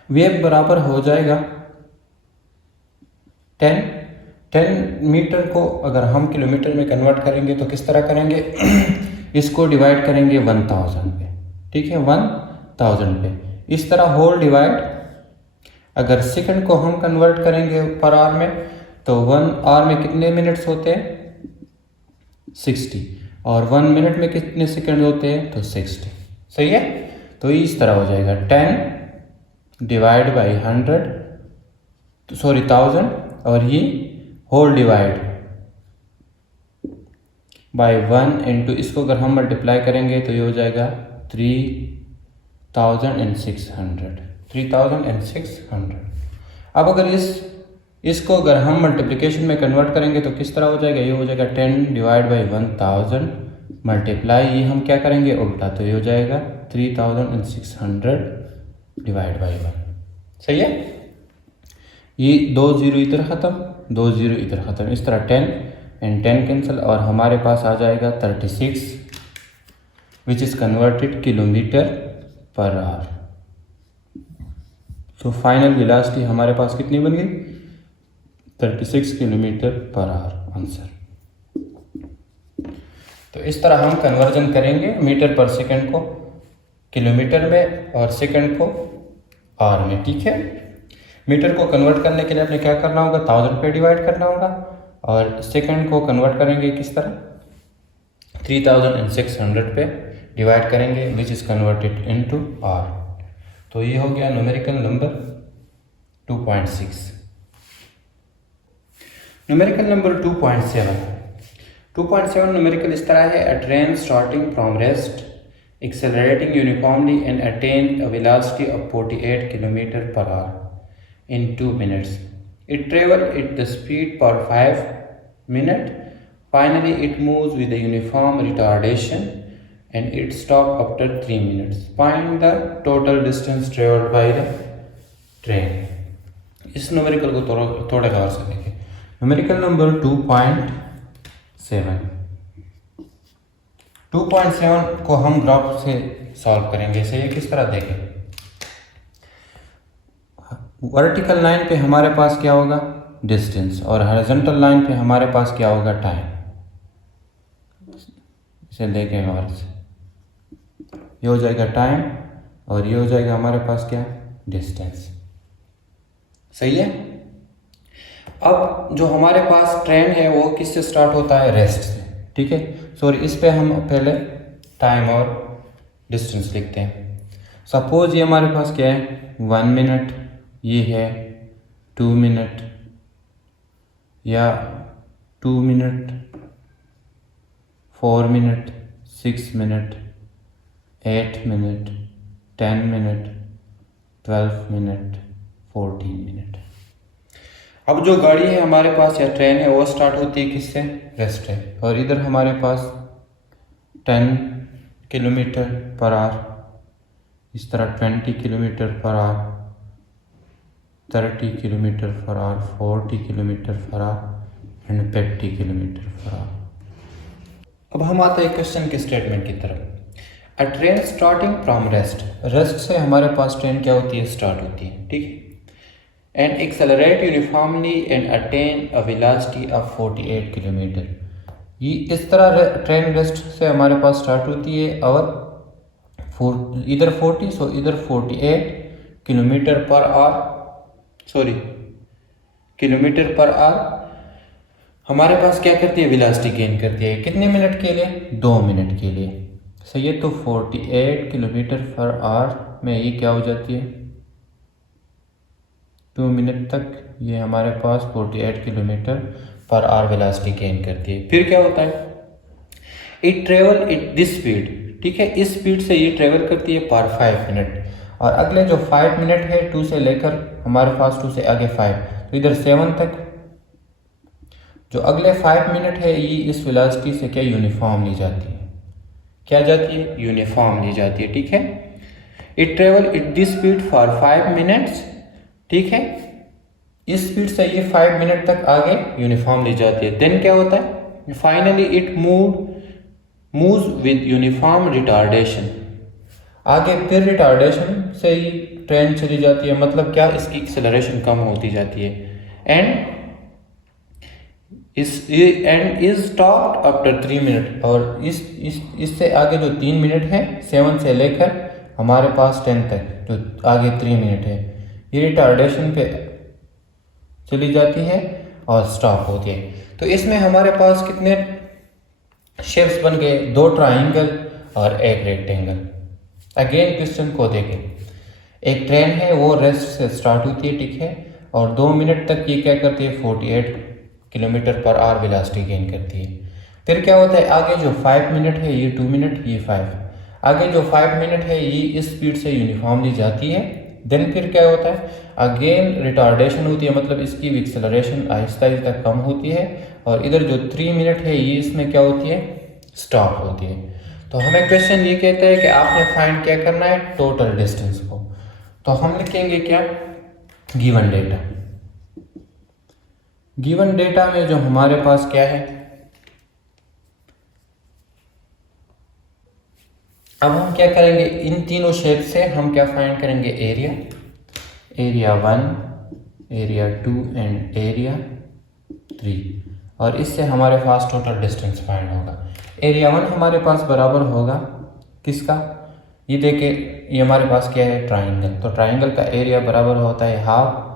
वेव बराबर हो जाएगा 10 मीटर को अगर हम किलोमीटर में कन्वर्ट करेंगे तो किस तरह करेंगे इसको डिवाइड करेंगे 1000 पे। ठीक है, 1000 पे, इस तरह होल डिवाइड। अगर सेकंड को हम कन्वर्ट करेंगे पर आवर में तो 1 आवर में कितने मिनट्स होते हैं 60, और 1 मिनट में कितने सेकंड होते हैं तो 60। सही है, तो इस तरह हो जाएगा 10 डिवाइड बाई 100, सॉरी 1000, और ये होल डिवाइड बाय 1 इंटू, इसको अगर हम मल्टीप्लाई करेंगे तो ये हो जाएगा 3600। अब अगर इसको अगर हम मल्टीप्लिकेशन में कन्वर्ट करेंगे तो किस तरह हो जाएगा, ये हो जाएगा 10 डिवाइड बाई 1000 मल्टीप्लाई, ये हम क्या करेंगे उल्टा, तो ये हो जाएगा 3600 डिवाइड बाई 1। सही है, ये 2 0 इधर ख़त्म, 2 0 इधर ख़त्म, इस तरह 10 एंड 10 कैंसिल और हमारे पास आ जाएगा 36 विच is converted kilometre per our. तो फाइनल वेलोसिटी हमारे पास कितनी बन गई? 36 किलोमीटर पर आवर आंसर। तो इस तरह हम कन्वर्जन करेंगे मीटर पर सेकंड को किलोमीटर में और सेकंड को आवर में। ठीक है, मीटर को कन्वर्ट करने के लिए आपने क्या करना होगा? 1000 पे डिवाइड करना होगा और सेकंड को कन्वर्ट करेंगे किस तरह? 3600 पे डिवाइड करेंगे which is converted into hour. तो ये हो गया numerical number 2.6। Numerical number 2.7 numerical इस तरह है। A train starting from rest accelerating uniformly and attained a velocity of 48 km per hour in 2 minutes. It traveled at the speed per 5 minutes. Finally, it moves with a uniform retardation and it stopped after 3 minutes. Find the total distance traveled by the train. इस numerical को थोड़ा गौर से देखें। Numerical number 2.7 को हम graph से solve करेंगे। इसे किस तरह देखें? वर्टिकल लाइन पे हमारे पास क्या होगा? डिस्टेंस, और हॉरिजॉन्टल लाइन पे हमारे पास क्या होगा? टाइम। इसे देखें गौर से, ये हो जाएगा टाइम और ये हो जाएगा हमारे पास क्या? डिस्टेंस। सही है। अब जो हमारे पास ट्रेन है वो किससे स्टार्ट होता है? रेस्ट से। ठीक है, सॉरी, इस पे हम पहले टाइम और डिस्टेंस लिखते हैं। सपोज ये हमारे पास क्या है? 1 मिनट, ये है 2 मिनट या 2 minute, 4 minute, 6 minute, 8 minute, 10 minute, 12 minute, 14 minute. अब जो गाड़ी है हमारे पास या ट्रेन है वो स्टार्ट होती है किससे? रेस्ट है। और इधर हमारे पास 10 किलोमीटर पर आवर, इस तरह 20 kilometre per our, 30 kilometre per our, 40 kilometre per our and 50 kilometre per our. अब हम आते हैं क्वेश्चन के स्टेटमेंट की तरफ। अ train starting from rest, rest से हमारे पास ट्रेन क्या होती है? स्टार्ट होती है। ठीक है, and accelerate uniformly and attain a velocity of 48 kilometre. ये इस तरह ट्रेन रेस्ट से हमारे पास स्टार्ट होती है और इधर 40 सो इधर 48 kilometre per our, sorry kilometre per our हमारे पास क्या करती है? वेलोसिटी गेन करती है। कितने मिनट के लिए? 2 मिनट के लिए। सही है, तो 48 किलोमीटर पर आवर में ये क्या हो जाती है? 2 मिनट तक ये हमारे पास 48 kilometre per our velocity gain करती है। फिर क्या होता है? It travel it this speed. ठीक है, इस स्पीड से ये ट्रेवल करती है पर 5 मिनट, और अगले जो 5 मिनट है 2 से लेकर हमारे पास 2 से आगे 5, तो इधर 7 तक जो अगले 5 मिनट है ये इस वेलोसिटी से क्या? यूनिफॉर्म ली जाती है। क्या जाती है? यूनिफॉर्म ली जाती है। ठीक है, it travel it this speed for 5 minutes. ठीक है, इस स्पीड से ये 5 मिनट तक आगे यूनिफॉर्म ली जाती है। देन क्या होता है? Finally it moves with uniform retardation. आगे फिर रिटार्डेशन से ही ट्रेन चली जाती है, मतलब क्या? इसकी एक्सेलरेशन कम होती जाती है। And is stopped after 3 minute, और इससे आगे जो 3 मिनट है 7 से लेकर हमारे पास 10 तक जो आगे 3 मिनट है ये रिटार्डेशन पे चली जाती है और स्टॉप होती है। तो इसमें हमारे पास कितने शेप्स बन गए? 2 ट्राइंगल और 1 रेक्टेंगल। अगेन क्वेश्चन को देखें। एक ट्रेन है वो रेस्ट से स्टार्ट होती है। ठीक है, और 2 मिनट तक ये क्या करती है? 48 kilometre per our velocity gain करती है। फिर क्या होता है? आगे जो 5 मिनट है ये 2 मिनट, ये 5, आगे जो 5 मिनट है ये इस स्पीड से यूनिफॉर्मली जाती है। देन फिर क्या होता है? अगेन रिटार्डेशन होती है, मतलब इसकी एक्सेलरेशन आहिस्ता आहिस्ता कम होती है, और इधर जो 3 मिनट है ये इसमें क्या होती है? स्टॉप होती है। तो हमें क्वेश्चन ये कहता है कि आपने फाइंड क्या करना है? टोटल डिस्टेंस को। तो हम लिखेंगे क्या, गिवन डेटा। गिवन डेटा में जो हमारे पास क्या है, अब हम क्या करेंगे, इन तीनों शेप से हम क्या फाइंड करेंगे, area, area 1, area 2 and area 3, और इससे हमारे पास टोटल डिस्टेंस फाइंड होगा। एरिया 1 हमारे पास बराबर होगा किसका, ये देखिए ये हमारे पास क्या है, ट्राइंगल। तो ट्राइंगल का एरिया बराबर होता है हाफ,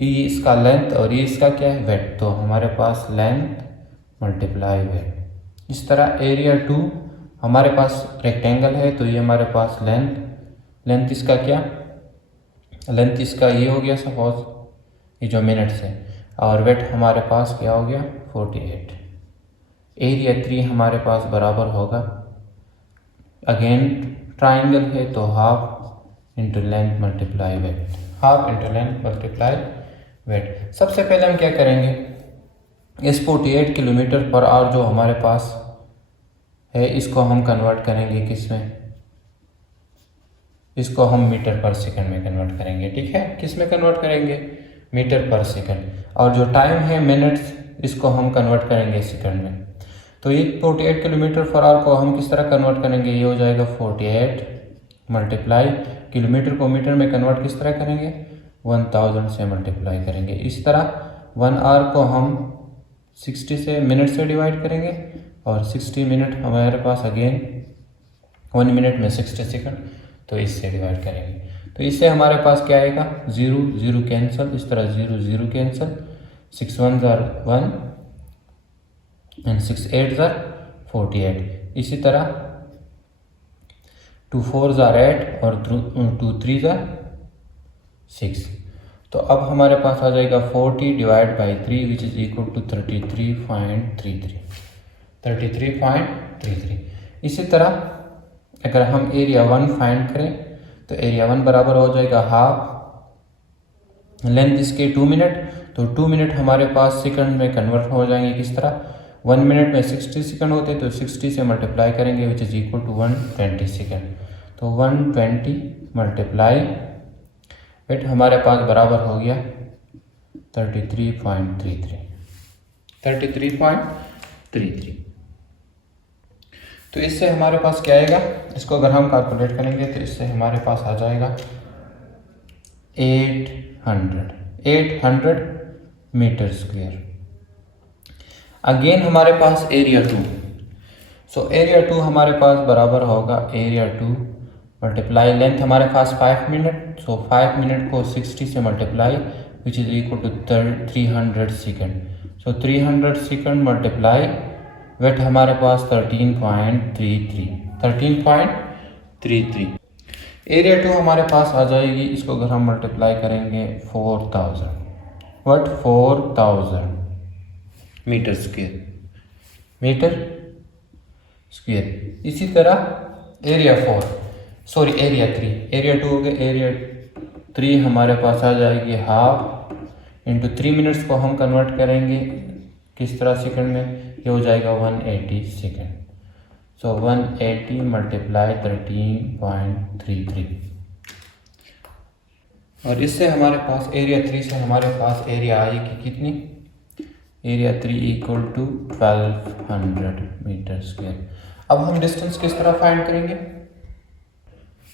ये इसका लेंथ और ये इसका क्या है, वेट। तो हमारे पास लेंथ मल्टीप्लाई वेट। इस तरह एरिया 2 हमारे पास रेक्टेंगल है, तो ये हमारे पास लेंथ इसका क्या, लेंथ इसका ये हो गया सपोज, ये जो मिनट्स है, और वेट हमारे पास क्या हो गया, 48। एरिया 3 हमारे पास बराबर होगा, अगेन ट्राइंगल है तो half into length multiply width, half into length multiply width. सबसे पहले हम क्या करेंगे, इस 48 किलोमीटर पर आवर जो हमारे पास है इसको हम कन्वर्ट करेंगे किस में, इसको हम मीटर पर सेकंड में कन्वर्ट करेंगे। ठीक है, किस में कन्वर्ट करेंगे, मीटर पर सेकंड। और जो टाइम है मिनट्स, इसको हम कन्वर्ट करेंगे सेकंड में। तो ये 48 किलोमीटर पर आवर को हम किस तरह कन्वर्ट करेंगे, ये हो जाएगा 48 मल्टीप्लाई, किलोमीटर को मीटर में कन्वर्ट किस तरह करेंगे, 1000 से मल्टीप्लाई करेंगे। इस तरह 1 आवर को हम 60 से मिनट से डिवाइड करेंगे, और 60 मिनट हमारे पास अगेन 1 मिनट में 60 सेकंड, तो इससे डिवाइड करेंगे। तो इससे हमारे पास क्या आएगा, 0 0 कैंसिल, इस तरह 0 0 कैंसिल, 6 1 1 एंड 6 8 48। इसी तरह 2 4 8 और 2 3 6। तो अब हमारे पास आ जाएगा 40 divide by 3 which is equal to 33.33। इसी तरह अगर हम एरिया 1 फाइंड करें तो एरिया 1 बराबर हो जाएगा हाफ लेंथ इसके 2 मिनट, तो 2 मिनट हमारे पास सेकंड में कन्वर्ट हो जाएंगे किस तरह, 1 मिनट में 60 सेकंड होते हैं, तो 60 से मल्टीप्लाई करेंगे which is equal to 120 second. तो 120 मल्टीप्लाई वेट हमारे पास बराबर हो गया 33.33। तो इससे हमारे पास क्या आएगा, इसको अगर हम कैलकुलेट करेंगे तो इससे हमारे पास आ जाएगा 800 मीटर स्क्वायर। अगेन हमारे पास एरिया 2, सो एरिया 2 हमारे पास बराबर होगा एरिया 2 मल्टीप्लाई लेंथ हमारे पास 5 मिनट, सो 5 मिनट को 60 से multiply which is equal to 300 second. सो 300 सेकेंड मल्टीप्लाई वेट हमारे पास 13.33। एरिया 2 हमारे पास आ जाएगी, इसको अगर हम मल्टीप्लाई करेंगे 4000 मीटर स्क्वायर। इसी तरह एरिया 3 हो गया, एरिया 3 हमारे पास आ जाएगी हाफ इंटू 3 मिनट्स को हम कन्वर्ट करेंगे किस तरह सेकंड में, ये हो जाएगा 180 सेकंड। सो 180 मल्टीप्लाई 13.33, और इससे हमारे पास एरिया 3 से हमारे पास एरिया आएगी कितनी, area 3 equal to 1200 metre square. अब हम डिस्टेंस किस तरह फाइंड करेंगे,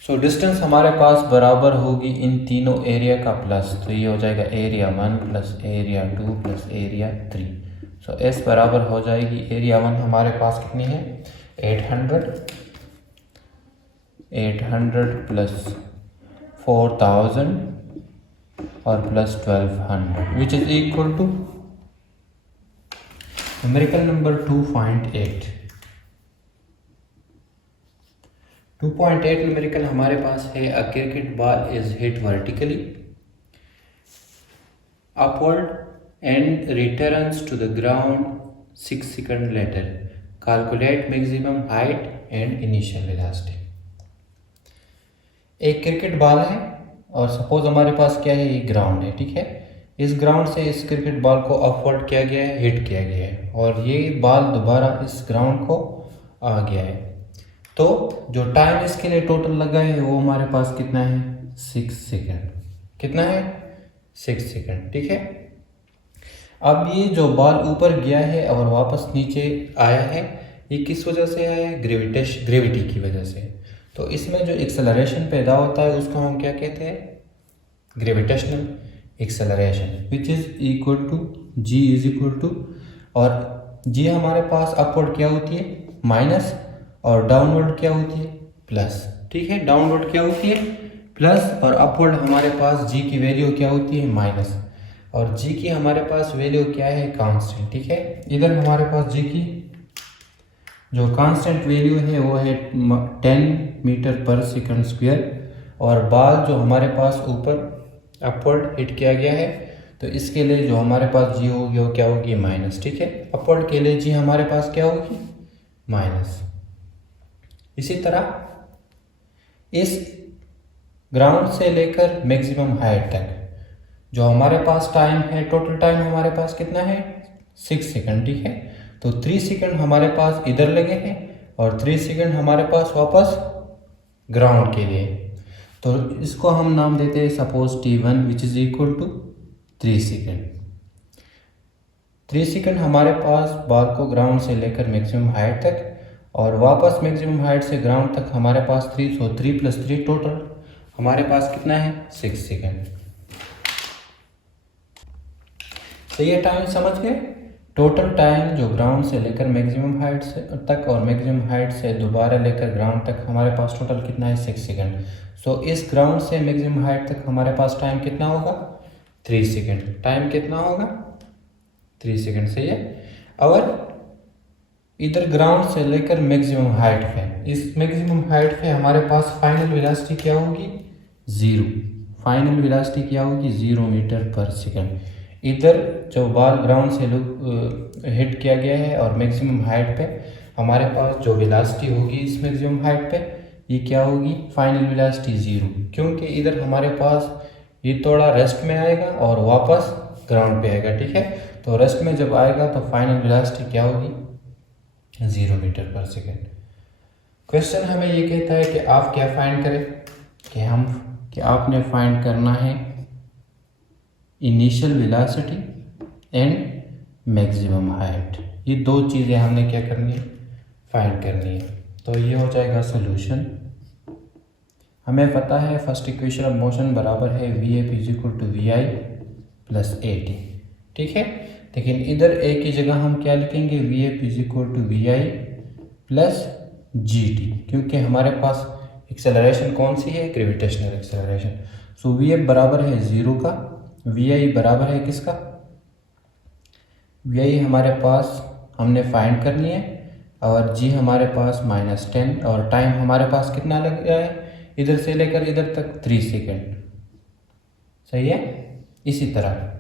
सो डिस्टेंस हमारे पास बराबर होगी इन तीनों एरिया का प्लस, तो ये हो जाएगा area 1 plus area 2 plus area 3। सो एस बराबर हो जाएगी, एरिया 1 हमारे पास कितनी है 800 प्लस 4000 और plus 1200 which is equal to numerical number 2.8 numerical हमारे पास है, a cricket ball is hit vertically upward and returns to the ground 6 seconds later. Calculate maximum height and initial velocity. एक क्रिकेट बॉल है और suppose हमारे पास क्या है, ये ग्राउंड है। ठीक है, इस ग्राउंड से इस क्रिकेट बॉल को अपवर्ड किया गया है, हिट किया गया है, और ये बॉल दोबारा इस ग्राउंड को आ गया है। तो जो टाइम इसके लिए टोटल लगा है वो हमारे पास कितना है 6 सेकंड। कितना है? 6 सेकंड। ठीक है। अब ये जो बॉल ऊपर गया है और वापस नीचे आया है, ये किस वजह से आया है? ग्रेविटी की वजह से। तो इसमें जो एक्सेलरेशन पैदा होता है उसको हम क्या कहते हैं? Gravitational acceleration, which is equal to g is equal to, और जी हमारे पास अपवर्ड क्या होती है? माइनस, और डाउनवर्ड क्या होती है? प्लस। ठीक है, डाउनवर्ड क्या होती है? प्लस, और अपवर्ड हमारे पास जी की वैल्यू क्या होती है? माइनस, और जी की हमारे पास वैल्यू क्या है? कांस्टेंट। ठीक है, इधर हमारे पास जी की जो कांस्टेंट वैल्यू है वो है 10 मीटर पर सेकंड स्क्वायर, और बॉल जो हमारे पास ऊपर अपवर्ड हिट किया गया है, तो इसके लिए जो हमारे पास जी होगी वो क्या होगी? माइनस। ठीक है, अपवर्ड के लिए जी हमारे पास क्या होगी? माइनस। इसी तरह इस ग्राउंड से लेकर मैक्सिमम हाइट तक जो हमारे पास टाइम है, टोटल टाइम हमारे पास कितना है? 6 सेकंड। ठीक है, तो 3 सेकंड हमारे पास इधर लगे हैं और 3 सेकंड हमारे पास वापस ग्राउंड के लिए। तो इसको हम नाम देते हैं suppose T1 which is equal to 3 second. 3 second हमारे पास बॉल को ग्राउंड से लेकर मैक्सिमम हाइट तक, और वापस मैक्सिमम हाइट से ग्राउंड तक हमारे पास 3, सो 3 + 3 टोटल हमारे पास कितना है? 6 सेकंड। तो ये टाइम समझ गए? टोटल टाइम जो ग्राउंड से लेकर मैक्सिमम हाइट से तक और मैक्सिमम हाइट से दोबारा लेकर ग्राउंड तक हमारे पास टोटल कितना है? 6 सेकंड। सो इस ग्राउंड से मैक्सिमम हाइट तक हमारे पास टाइम कितना होगा? 3 सेकंड। टाइम कितना होगा? 3 सेकंड। सही है। और इधर ग्राउंड से लेकर मैक्सिमम हाइट पे, इस मैक्सिमम पे हमारे पास फाइनल वेलोसिटी क्या होगी? 0। फाइनल वेलोसिटी क्या होगी? 0 मीटर पर सेकंड। इधर जो बॉल ग्राउंड से हिट किया गया है और मैक्सिमम हाइट पे हमारे पास जो वेलोसिटी होगी इस मैक्सिमम हाइट पे, ये क्या होगी? फाइनल वेलोसिटी 0, क्योंकि इधर हमारे पास ये थोड़ा रेस्ट में आएगा और वापस ग्राउंड पे आएगा। ठीक है, तो रेस्ट में जब आएगा तो फाइनल वेलोसिटी क्या होगी? 0 मीटर पर सेकेंड। क्वेश्चन हमें ये कहता है कि आप क्या फाइंड करें, कि आपने फाइंड करना है initial velocity and maximum height. ये दो चीज़ें हमने क्या करनी है? फाइंड करनी है। तो ये हो जाएगा सोल्यूशन। हमें पता है फर्स्ट इक्वेशन ऑफ मोशन बराबर है VF = VI + AT। ठीक है, लेकिन इधर ए की जगह हम क्या लिखेंगे? VF = VI + GT, क्योंकि हमारे पास एक्सेलरेशन कौन सी है? Gravitational acceleration. सो VF बराबर है 0 का, VI बराबर है किसका? VI हमारे पास हमने फाइंड करनी है, और G हमारे पास -10, और टाइम हमारे पास कितना लग गया है इधर से लेकर इधर तक? 3 सेकेंड। सही है। इसी तरह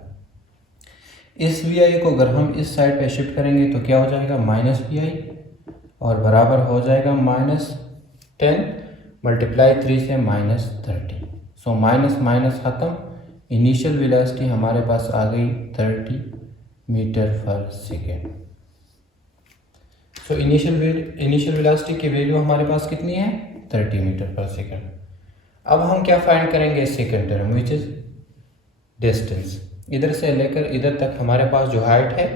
इस VI को अगर हम इस साइड पे शिफ्ट करेंगे तो क्या हो जाएगा? -VI, और बराबर हो जाएगा -10 × 3 से -30। सो माइनस माइनस ख़त्म, इनिशियल वेलोसिटी हमारे पास आ गई 30 मीटर पर सेकेंड। सो इनिशियल वेलोसिटी की वैल्यू हमारे पास कितनी है? 30 मीटर पर सेकेंड। अब हम क्या फाइंड करेंगे? Second term which is distance. इधर से लेकर इधर तक हमारे पास जो हाइट है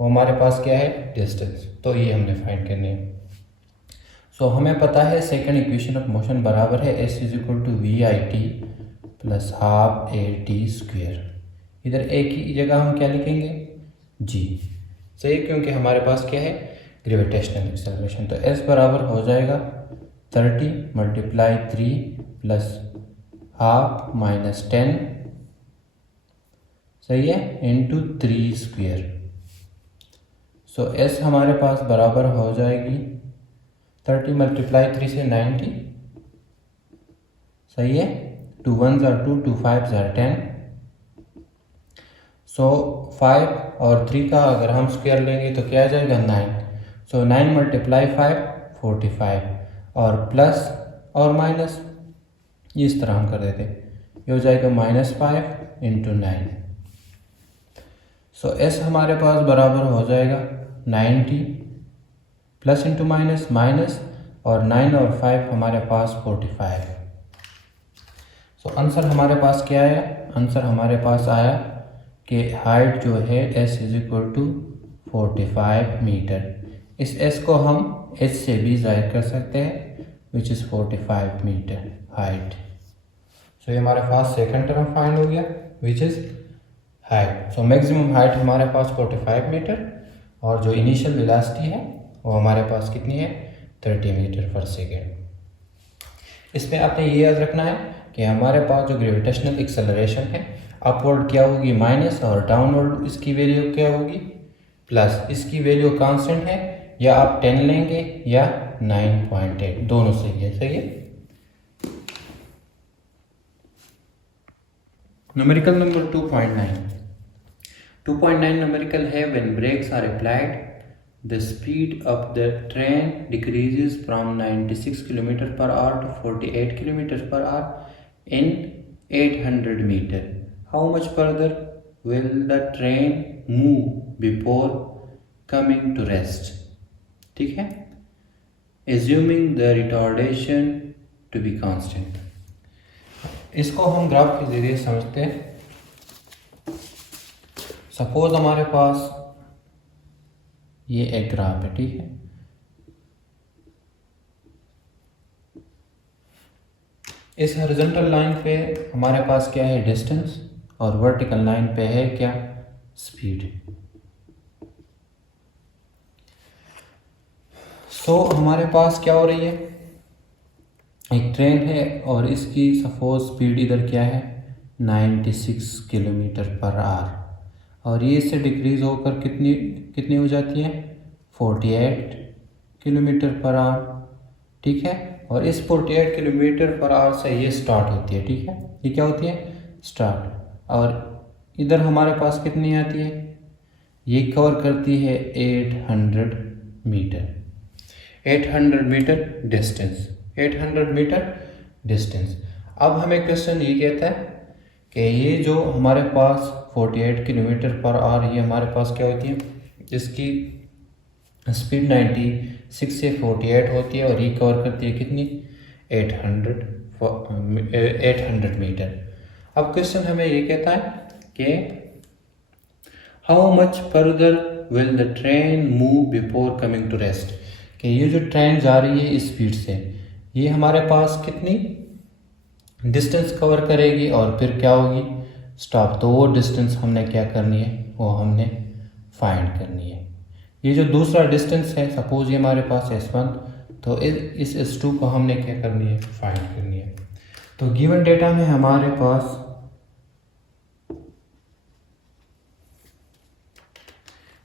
वो हमारे पास क्या है? डिस्टेंस। तो ये हमने फाइंड करनी है। सो हमें पता है सेकेंड इक्वेशन ऑफ मोशन बराबर है S = VIT + ½ AT²। इधर A की जगह हम क्या लिखेंगे? G। सही, क्योंकि हमारे पास क्या है? Gravitational acceleration. तो S बराबर हो जाएगा 30 × 3 + ½ - 10, सही है, × 3²। सो S हमारे पास बराबर हो जाएगी 30 × 3 से 90, सही है, 2 1s are 2, 2 5s are 10। सो 5 और 3 का अगर हम स्क्वायर लेंगे तो क्या आ जाएगा? 9। सो 9 × 5 45, और प्लस और माइनस इस तरह हम कर देते, ये हो जाएगा -5 × 9। सो S हमारे पास बराबर हो जाएगा 90 प्लस इंटू माइनस माइनस, और 9 और 5 हमारे पास 45। सो आंसर हमारे पास क्या आया? आंसर हमारे पास आया कि हाइट जो है s is equal to 45 metre. इस s को हम h से भी ज़ाहिर कर सकते हैं विच इज़ 45 मीटर हाइट। सो ये हमारे पास सेकंड टर्म फाइंड हो गया which is height. So maximum height हमारे पास 45 मीटर और जो इनिशियल वेलोसिटी है वो हमारे पास कितनी है? 30 मीटर पर सेकेंड। इसमें आपने ये याद रखना है कि हमारे पास जो ग्रेविटेशनल एक्सेलरेशन है अपवर्ड क्या होगी माइनस और डाउनवर्ड इसकी वैल्यू क्या होगी प्लस। इसकी वैल्यू कांस्टेंट है, या आप 10 लेंगे या 9.8 दोनों सही है। सही है। न्यूमेरिकल नंबर 2.9 न्यूमेरिकल है when brakes are applied the speed of the train decreases from 96 km per hour to 48 km per hour in 800 meter. How much further will the train move before coming to rest? ठीक है, assuming the retardation to be constant. इसको हम graph के जरिए समझते हैं। Suppose हमारे पास ये एक ग्राफ है, ठीक है। इस हॉरिजॉन्टल लाइन पे हमारे पास क्या है? डिस्टेंस, और वर्टिकल लाइन पे है क्या? स्पीड। सो हमारे पास क्या हो रही है? एक ट्रेन है और इसकी सपोज स्पीड इधर क्या है? 96 किलोमीटर पर आवर, और ये इससे डिक्रीज होकर कितनी हो जाती है? 48 किलोमीटर पर आवर, ठीक है। और इस 48 किलोमीटर पर आवर से ये स्टार्ट होती है, ठीक है। ये क्या होती है? स्टार्ट। और इधर हमारे पास कितनी आती है? ये कवर करती है 800 metre. 800 metre distance, 800 metre distance. अब हमें क्वेश्चन ये कहता है कि ये जो हमारे पास 48 किलोमीटर पर आवर, ये हमारे पास क्या होती है? इसकी स्पीड 96 से 48 होती है और ये कवर करती है कितनी? 800 मीटर। अब क्वेश्चन हमें ये कहता है कि how much further will the train move before coming to rest, कि ये जो ट्रेन जा रही है इस स्पीड से, ये हमारे पास कितनी डिस्टेंस कवर करेगी और फिर क्या होगी? स्टॉप। तो वो डिस्टेंस हमने क्या करनी है? वो हमने फाइंड करनी है। ये जो दूसरा डिस्टेंस है, सपोज ये हमारे पास S1, तो इस S2 को हमने क्या करनी है? फाइंड करनी है। तो गिवन डेटा में हमारे पास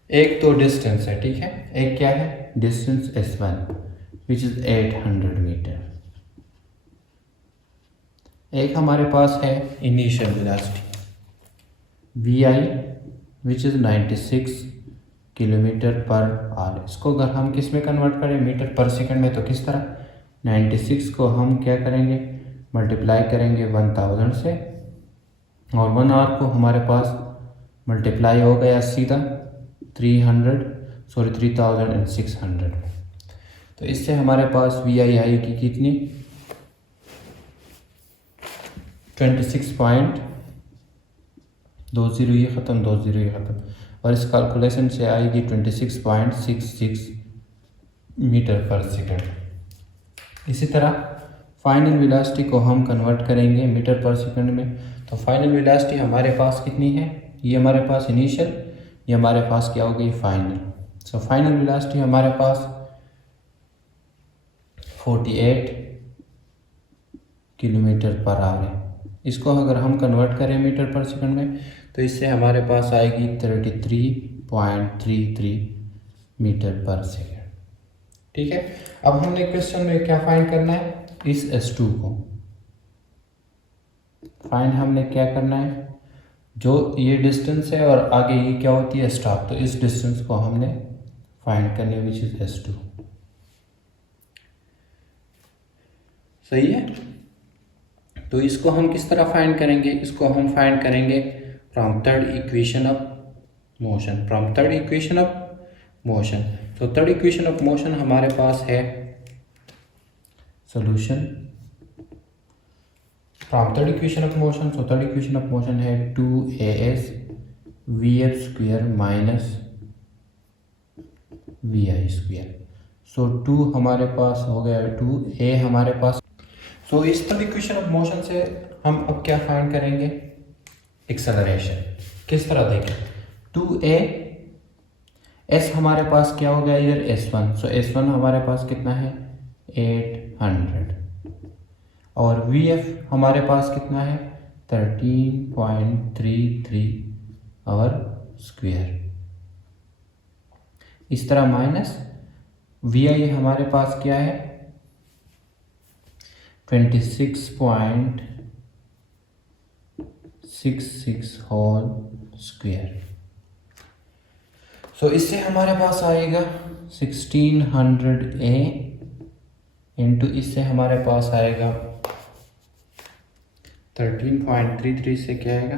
एक तो डिस्टेंस है, ठीक है। एक क्या है? Distance S1 which is 800 metre. एक हमारे पास है initial velocity VI which is 96 kilometre per hour. इसको अगर हम किस में कन्वर्ट करें? मीटर पर सेकंड में। तो किस तरह? 96 को हम क्या करेंगे? मल्टीप्लाई करेंगे 1000 से, और 1 आवर को हमारे पास मल्टीप्लाई हो गया सीधा 3600 में। तो इससे हमारे पास VI आएगी कितनी? 26.20 ये ख़त्म, 20 ये ख़त्म, और इस कैलकुलेशन से आएगी 26.66 मीटर पर सेकंड। इसी तरह फाइनल वेलोसिटी को हम कन्वर्ट करेंगे मीटर पर सेकंड में। तो फाइनल वेलोसिटी हमारे पास कितनी है? ये हमारे पास इनिशियल, ये हमारे पास क्या हो गई? फाइनल। सो फाइनल वेलोसिटी हमारे पास 48 किलोमीटर पर आवर है। इसको अगर हम कन्वर्ट करें मीटर पर सेकंड में, तो इससे हमारे पास आएगी 33.33 मीटर पर सेकंड, ठीक है। अब हमने क्वेश्चन में क्या फाइंड करना है? इस S2 को फाइंड हमने क्या करना है? जो ये डिस्टेंस है और आगे ये क्या होती है? स्टॉप। तो इस डिस्टेंस को हमने फाइंड करनी है विच इज S2। सही है। तो इसको हम किस तरह फाइंड करेंगे? इसको हम फाइंड करेंगे from third equation of motion, from third equation of motion. तो थर्ड इक्वेशन ऑफ मोशन हमारे पास है solution from third equation of motion, so third equation of motion है 2as vf square minus vi square. So 2 हमारे पास हो गया 2a हमारे पास। सो इस थर्ड इक्वेशन ऑफ मोशन से हम अब क्या फाइंड करेंगे, एक्सेलरेशन। किस तरह देखें, 2a s हमारे पास क्या हो गया इधर s1, सो s1 हमारे पास कितना है 800 और vf हमारे पास कितना है 13.33 और स्क्वायर। इस तरह माइनस vi हमारे पास क्या है 26.66 होल स्क्वायर। सो इससे हमारे पास आएगा 1600a इंटू इससे हमारे पास आएगा 13.33 से क्या आएगा,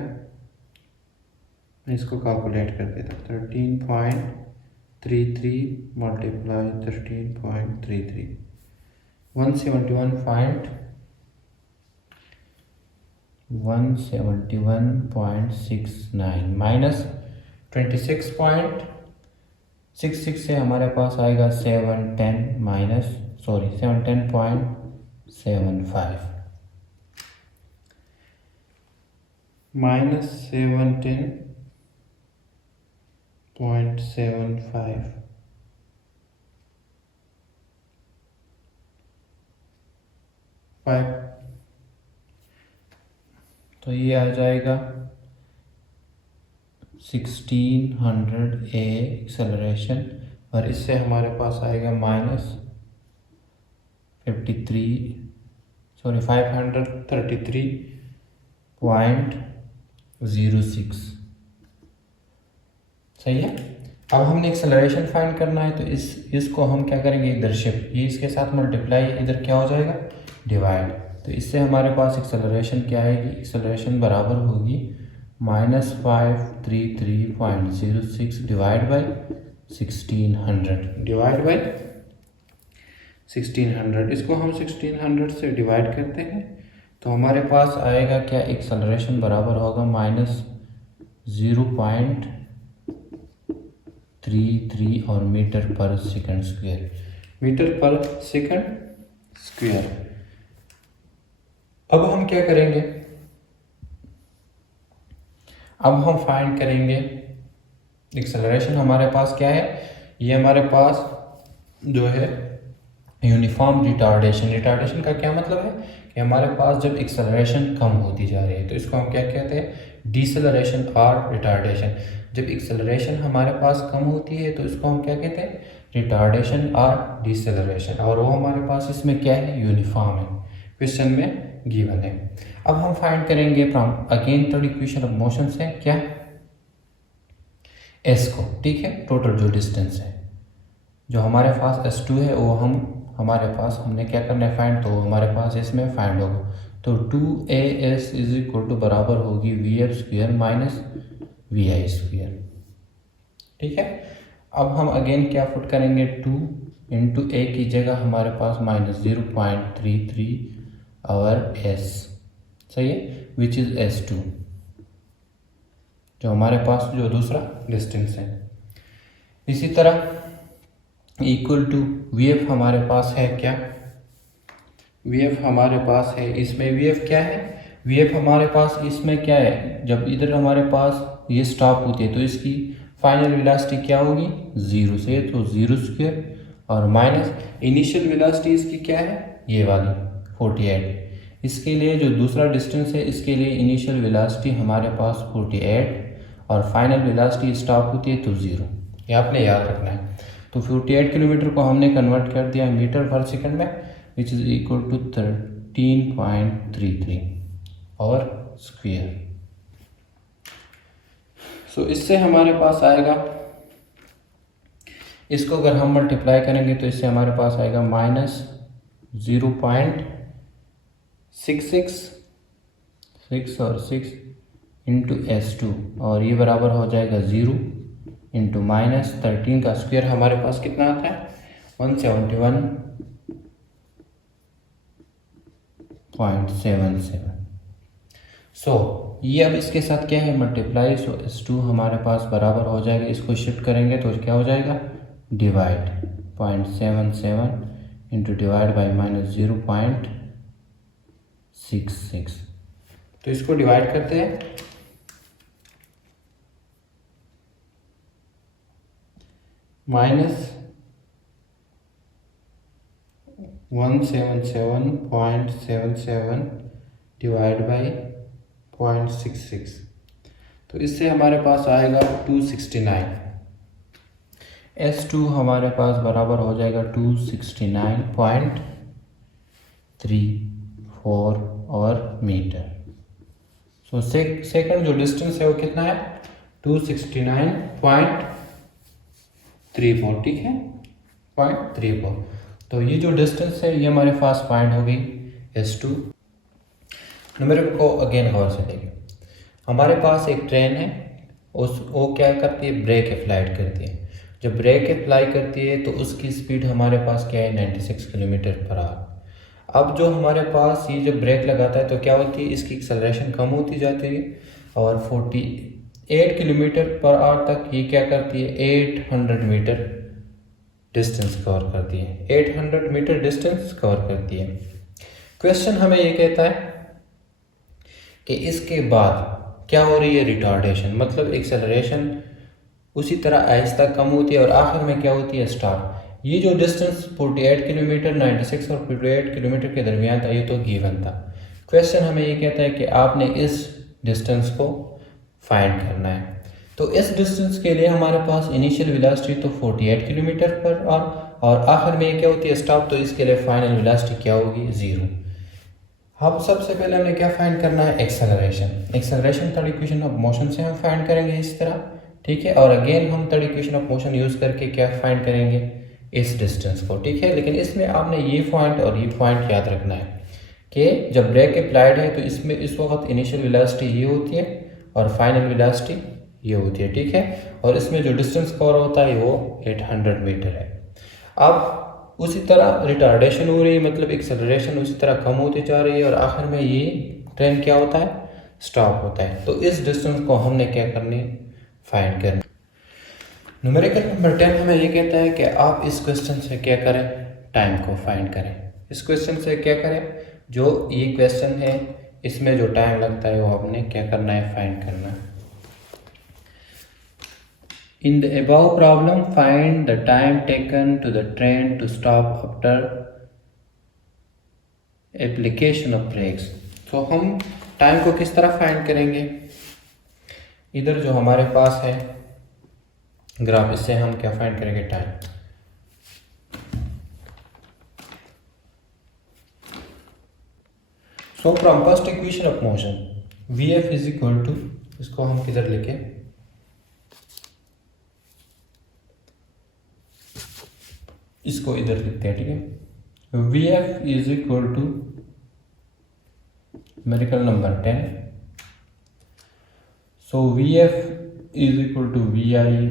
मैं इसको कैलकुलेट कर देता हूँ 13.33 मल्टीप्लाई 13.33 171.69 माइनस 26.66 से हमारे पास आएगा 710.75 माइनस 710.75 5, तो ये आ जाएगा 1600a एक्सेलरेशन और इससे हमारे पास आएगा माइनस 533.06। सही है। अब हमने एक्सेलरेशन फाइंड करना है तो इसको हम क्या करेंगे, इधर शिफ्ट, ये इसके साथ मल्टीप्लाई, इधर क्या हो जाएगा डिवाइड। तो इससे हमारे पास एक्सेलरेशन क्या आएगी, एक्सेलरेशन बराबर होगी माइनस 533.06 डिवाइड बाई 1600 इसको हम 1600 से डिवाइड करते हैं तो हमारे पास आएगा क्या, एक्सेलरेशन बराबर होगा माइनस 0.33 और मीटर पर सेकंड स्क्वायर। अब हम क्या करेंगे, अब हम फाइंड करेंगे एक्सेलरेशन। हमारे पास क्या है, ये हमारे पास जो है यूनिफॉर्म रिटार्डेशन का क्या मतलब है कि हमारे पास जब एक्सेलरेशन कम होती जा रही है तो इसको हम क्या कहते हैं, डिसेलरेशन और रिटार्डेशन। जब एक्सेलरेशन हमारे पास कम होती है तो इसको हम क्या कहते हैं, रिटार्डेशन और डिसेलरेशन, और वो हमारे पास इसमें क्या है, यूनिफॉर्म है, क्वेश्चन में गिवन है। अब हम फाइंड करेंगे from again third equation of motion से क्या, s को, ठीक है, टोटल जो डिस्टेंस है जो हमारे पास s2 है वो हमारे पास हमने क्या करना है फाइंड, तो हमारे पास इसमें फाइंड होगा तो 2as इज इक्वल टू बराबर होगी vf square minus vi square. ठीक है। अब हम अगेन क्या पुट करेंगे, 2 इंटू a की जगह हमारे पास माइनस 0.33 और s, सही है, विच इज s2 जो हमारे पास जो दूसरा डिस्टेंस है। इसी तरह इक्वल टू vf हमारे पास है क्या, vf हमारे पास है, इसमें vf क्या है, vf हमारे पास इसमें क्या है, जब इधर हमारे पास ये स्टॉप होती है तो इसकी फाइनल वेलोसिटी क्या होगी 0 से, तो 0 स्क्वायर और माइनस इनिशियल वेलोसिटी इसकी क्या है, ये वाली 48। इसके लिए जो दूसरा डिस्टेंस है इसके लिए इनिशियल वेलोसिटी हमारे पास 48 और फाइनल वेलोसिटी स्टॉप होती है तो 0, ये आपने याद रखना है। तो 48 किलोमीटर को हमने कन्वर्ट कर दिया मीटर पर सेकंड में, विच इज इक्वल टू 13.33 और स्क्वायर। सो इससे हमारे पास आएगा, इसको अगर हम मल्टीप्लाई करेंगे तो इससे हमारे पास आएगा माइनस 0.666 और 6 इंटू s2 और ये बराबर हो जाएगा 0 इंटू माइनस 13 का स्क्वायर हमारे पास कितना आता है 171.77। सो ये अब इसके साथ क्या है, मल्टीप्लाई। सो S2 हमारे पास बराबर हो जाएगा, इसको शिफ्ट करेंगे तो क्या हो जाएगा, डिवाइड 0.77 इंटू डिवाइड बाई -0.66। तो इसको डिवाइड करते हैं, -177.77 डिवाइड बाई 0.66। तो इससे हमारे पास आएगा 269। S2 हमारे पास बराबर हो जाएगा 269.34 और मीटर। सो सेकंड जो डिस्टेंस है वो कितना है, 269.34, ठीक है, 0.34। तो ये जो डिस्टेंस है ये हमारे पास फाइंड हो गई S2। नंबर को अगेन गौर से देखिए, हमारे पास एक ट्रेन है, वो क्या करती है, ब्रेक अप्लाइड करती है। जब ब्रेक अप्लाई करती है तो उसकी स्पीड हमारे पास क्या है, 96 किलोमीटर पर आवर। अब जो हमारे पास ये जब ब्रेक लगाता है तो क्या होती है, इसकी एक्सेलरेशन कम होती जाती है और 48 किलोमीटर पर आवर तक ये क्या करती है, 800 मीटर डिस्टेंस कवर करती है, 800 मीटर डिस्टेंस कवर करती है। क्वेश्चन हमें ये कहता है कि इसके बाद क्या हो रही है, रिटार्डेशन, मतलब एक्सेलरेशन उसी तरह आहिस्ता कम होती है और आखिर में क्या होती है, स्टॉप। ये जो डिस्टेंस 48 किलोमीटर, 96 और 48 किलोमीटर के दरमियान था, ये तो गिवन था। क्वेश्चन हमें ये कहता है कि आपने इस डिस्टेंस को फाइंड करना है। तो इस डिस्टेंस के लिए हमारे पास इनिशियल वेलोसिटी तो 48 किलोमीटर पर आवर और आखिर में ये क्या होती है, स्टॉप। तो इसके लिए फाइनल वेलोसिटी क्या होगी, 0। हम सबसे पहले हमें क्या फाइंड करना है, acceleration. Acceleration third equation of motion से हम फाइंड करेंगे इस तरह, ठीक है। और अगेन हम third equation of motion use करके क्या फाइंड करेंगे, इस डिस्टेंस को, ठीक है। लेकिन इसमें आपने ये पॉइंट और ये पॉइंट याद रखना है कि जब ब्रेक अप्लाइड है तो इसमें इस वक्त इनिशियल वेलोसिटी ये होती है और फाइनल वेलोसिटी ये होती है, ठीक है। और इसमें जो डिस्टेंस कवर होता है वो 800 मीटर है। अब उसी तरह रिटार्डेशन हो रही है, मतलब एक्सेलरेशन उसी तरह कम होती जा रही है और आखिर में ये ट्रेन क्या होता है, स्टॉप होता है। तो इस डिस्टेंस को हमने क्या करनी, फाइंड करनी। न्यूमेरिकल नंबर 10 हमें ये कहता है कि आप इस क्वेश्चन से क्या करें, टाइम को फाइंड करें। इस क्वेश्चन से क्या करें, जो ये क्वेश्चन है इसमें जो टाइम लगता है वो आपने क्या करना है, फाइंड करना है। In the above problem, find the time taken to the train to stop after application of brakes। तो हम टाइम को किस तरह फाइंड करेंगे, इधर जो हमारे पास है ग्राफ, इससे हम क्या फाइंड करेंगे, time. So from first equation of motion Vf is equal to, इसको हम किधर लिखे, इसको इधर लिखते हैं, ठीक है। Vf is equal to numerical number 10। सो Vf is equal to Vi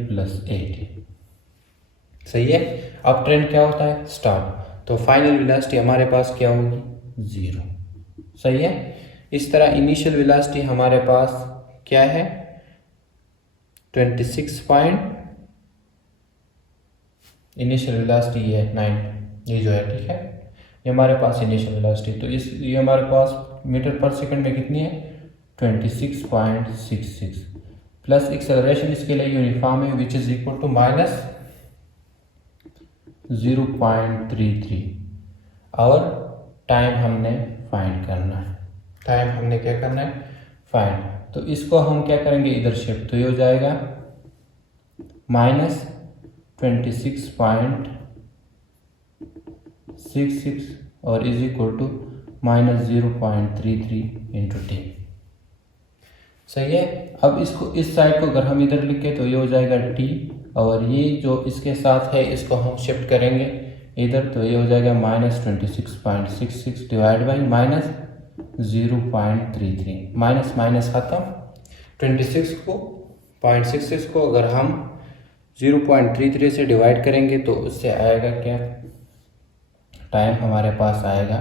plus 80, सही है। अब ट्रेंड क्या होता है, स्टॉप। तो फाइनल वेलोसिटी हमारे पास क्या होगी, 0, सही है। इस तरह इनिशियल वेलोसिटी हमारे पास क्या है, 26 पॉइंट, इनिशियल वेलोसिटी ये 9, ये जो है, ठीक है, ये हमारे पास इनिशियल वेलोसिटी। तो ये हमारे पास मीटर पर सेकंड में कितनी है, 26.66 प्लस एक्सेलरेशन इसके लिए यूनिफॉर्म है, विच इज इक्वल टू -0.33 और टाइम हमने फाइंड करना है, टाइम हमने क्या करना है, फाइंड। तो इसको हम क्या करेंगे, इधर शिफ्ट, तो ये हो जाएगा -26.66 और is equal to -0.33 into t, सही है। अब इसको इस साइड को अगर हम इधर लिखे तो ये हो जाएगा टी और ये जो इसके साथ है इसको हम शिफ्ट करेंगे इधर, तो ये हो जाएगा -26.66 डिवाइड बाई -0.33, माइनस माइनस खत्म। 26 को 0.66 को अगर हम 0.33 से डिवाइड करेंगे तो उससे आएगा क्या, टाइम हमारे पास आएगा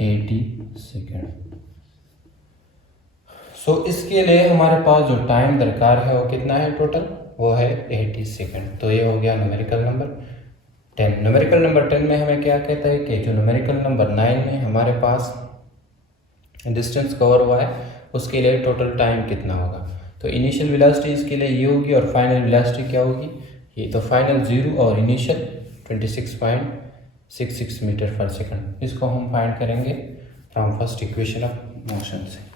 80 सेकेंड। सो इसके लिए हमारे पास जो टाइम दरकार है वो कितना है टोटल, वो है 80 सेकंड। तो ये हो गया न्यूमेरिकल नंबर 10। न्यूमेरिकल नंबर 10 में हमें क्या कहता है कि जो न्यूमेरिकल नंबर 9 में हमारे पास डिस्टेंस कवर हुआ है उसके लिए टोटल टाइम कितना होगा। तो इनिशियल वेलोसिटी इसके लिए ये होगी और फाइनल वेलोसिटी क्या होगी ये, तो फाइनल 0 और इनिशियल 26.66 मीटर पर सेकंड। इसको हम फाइंड करेंगे from first equation of motion से।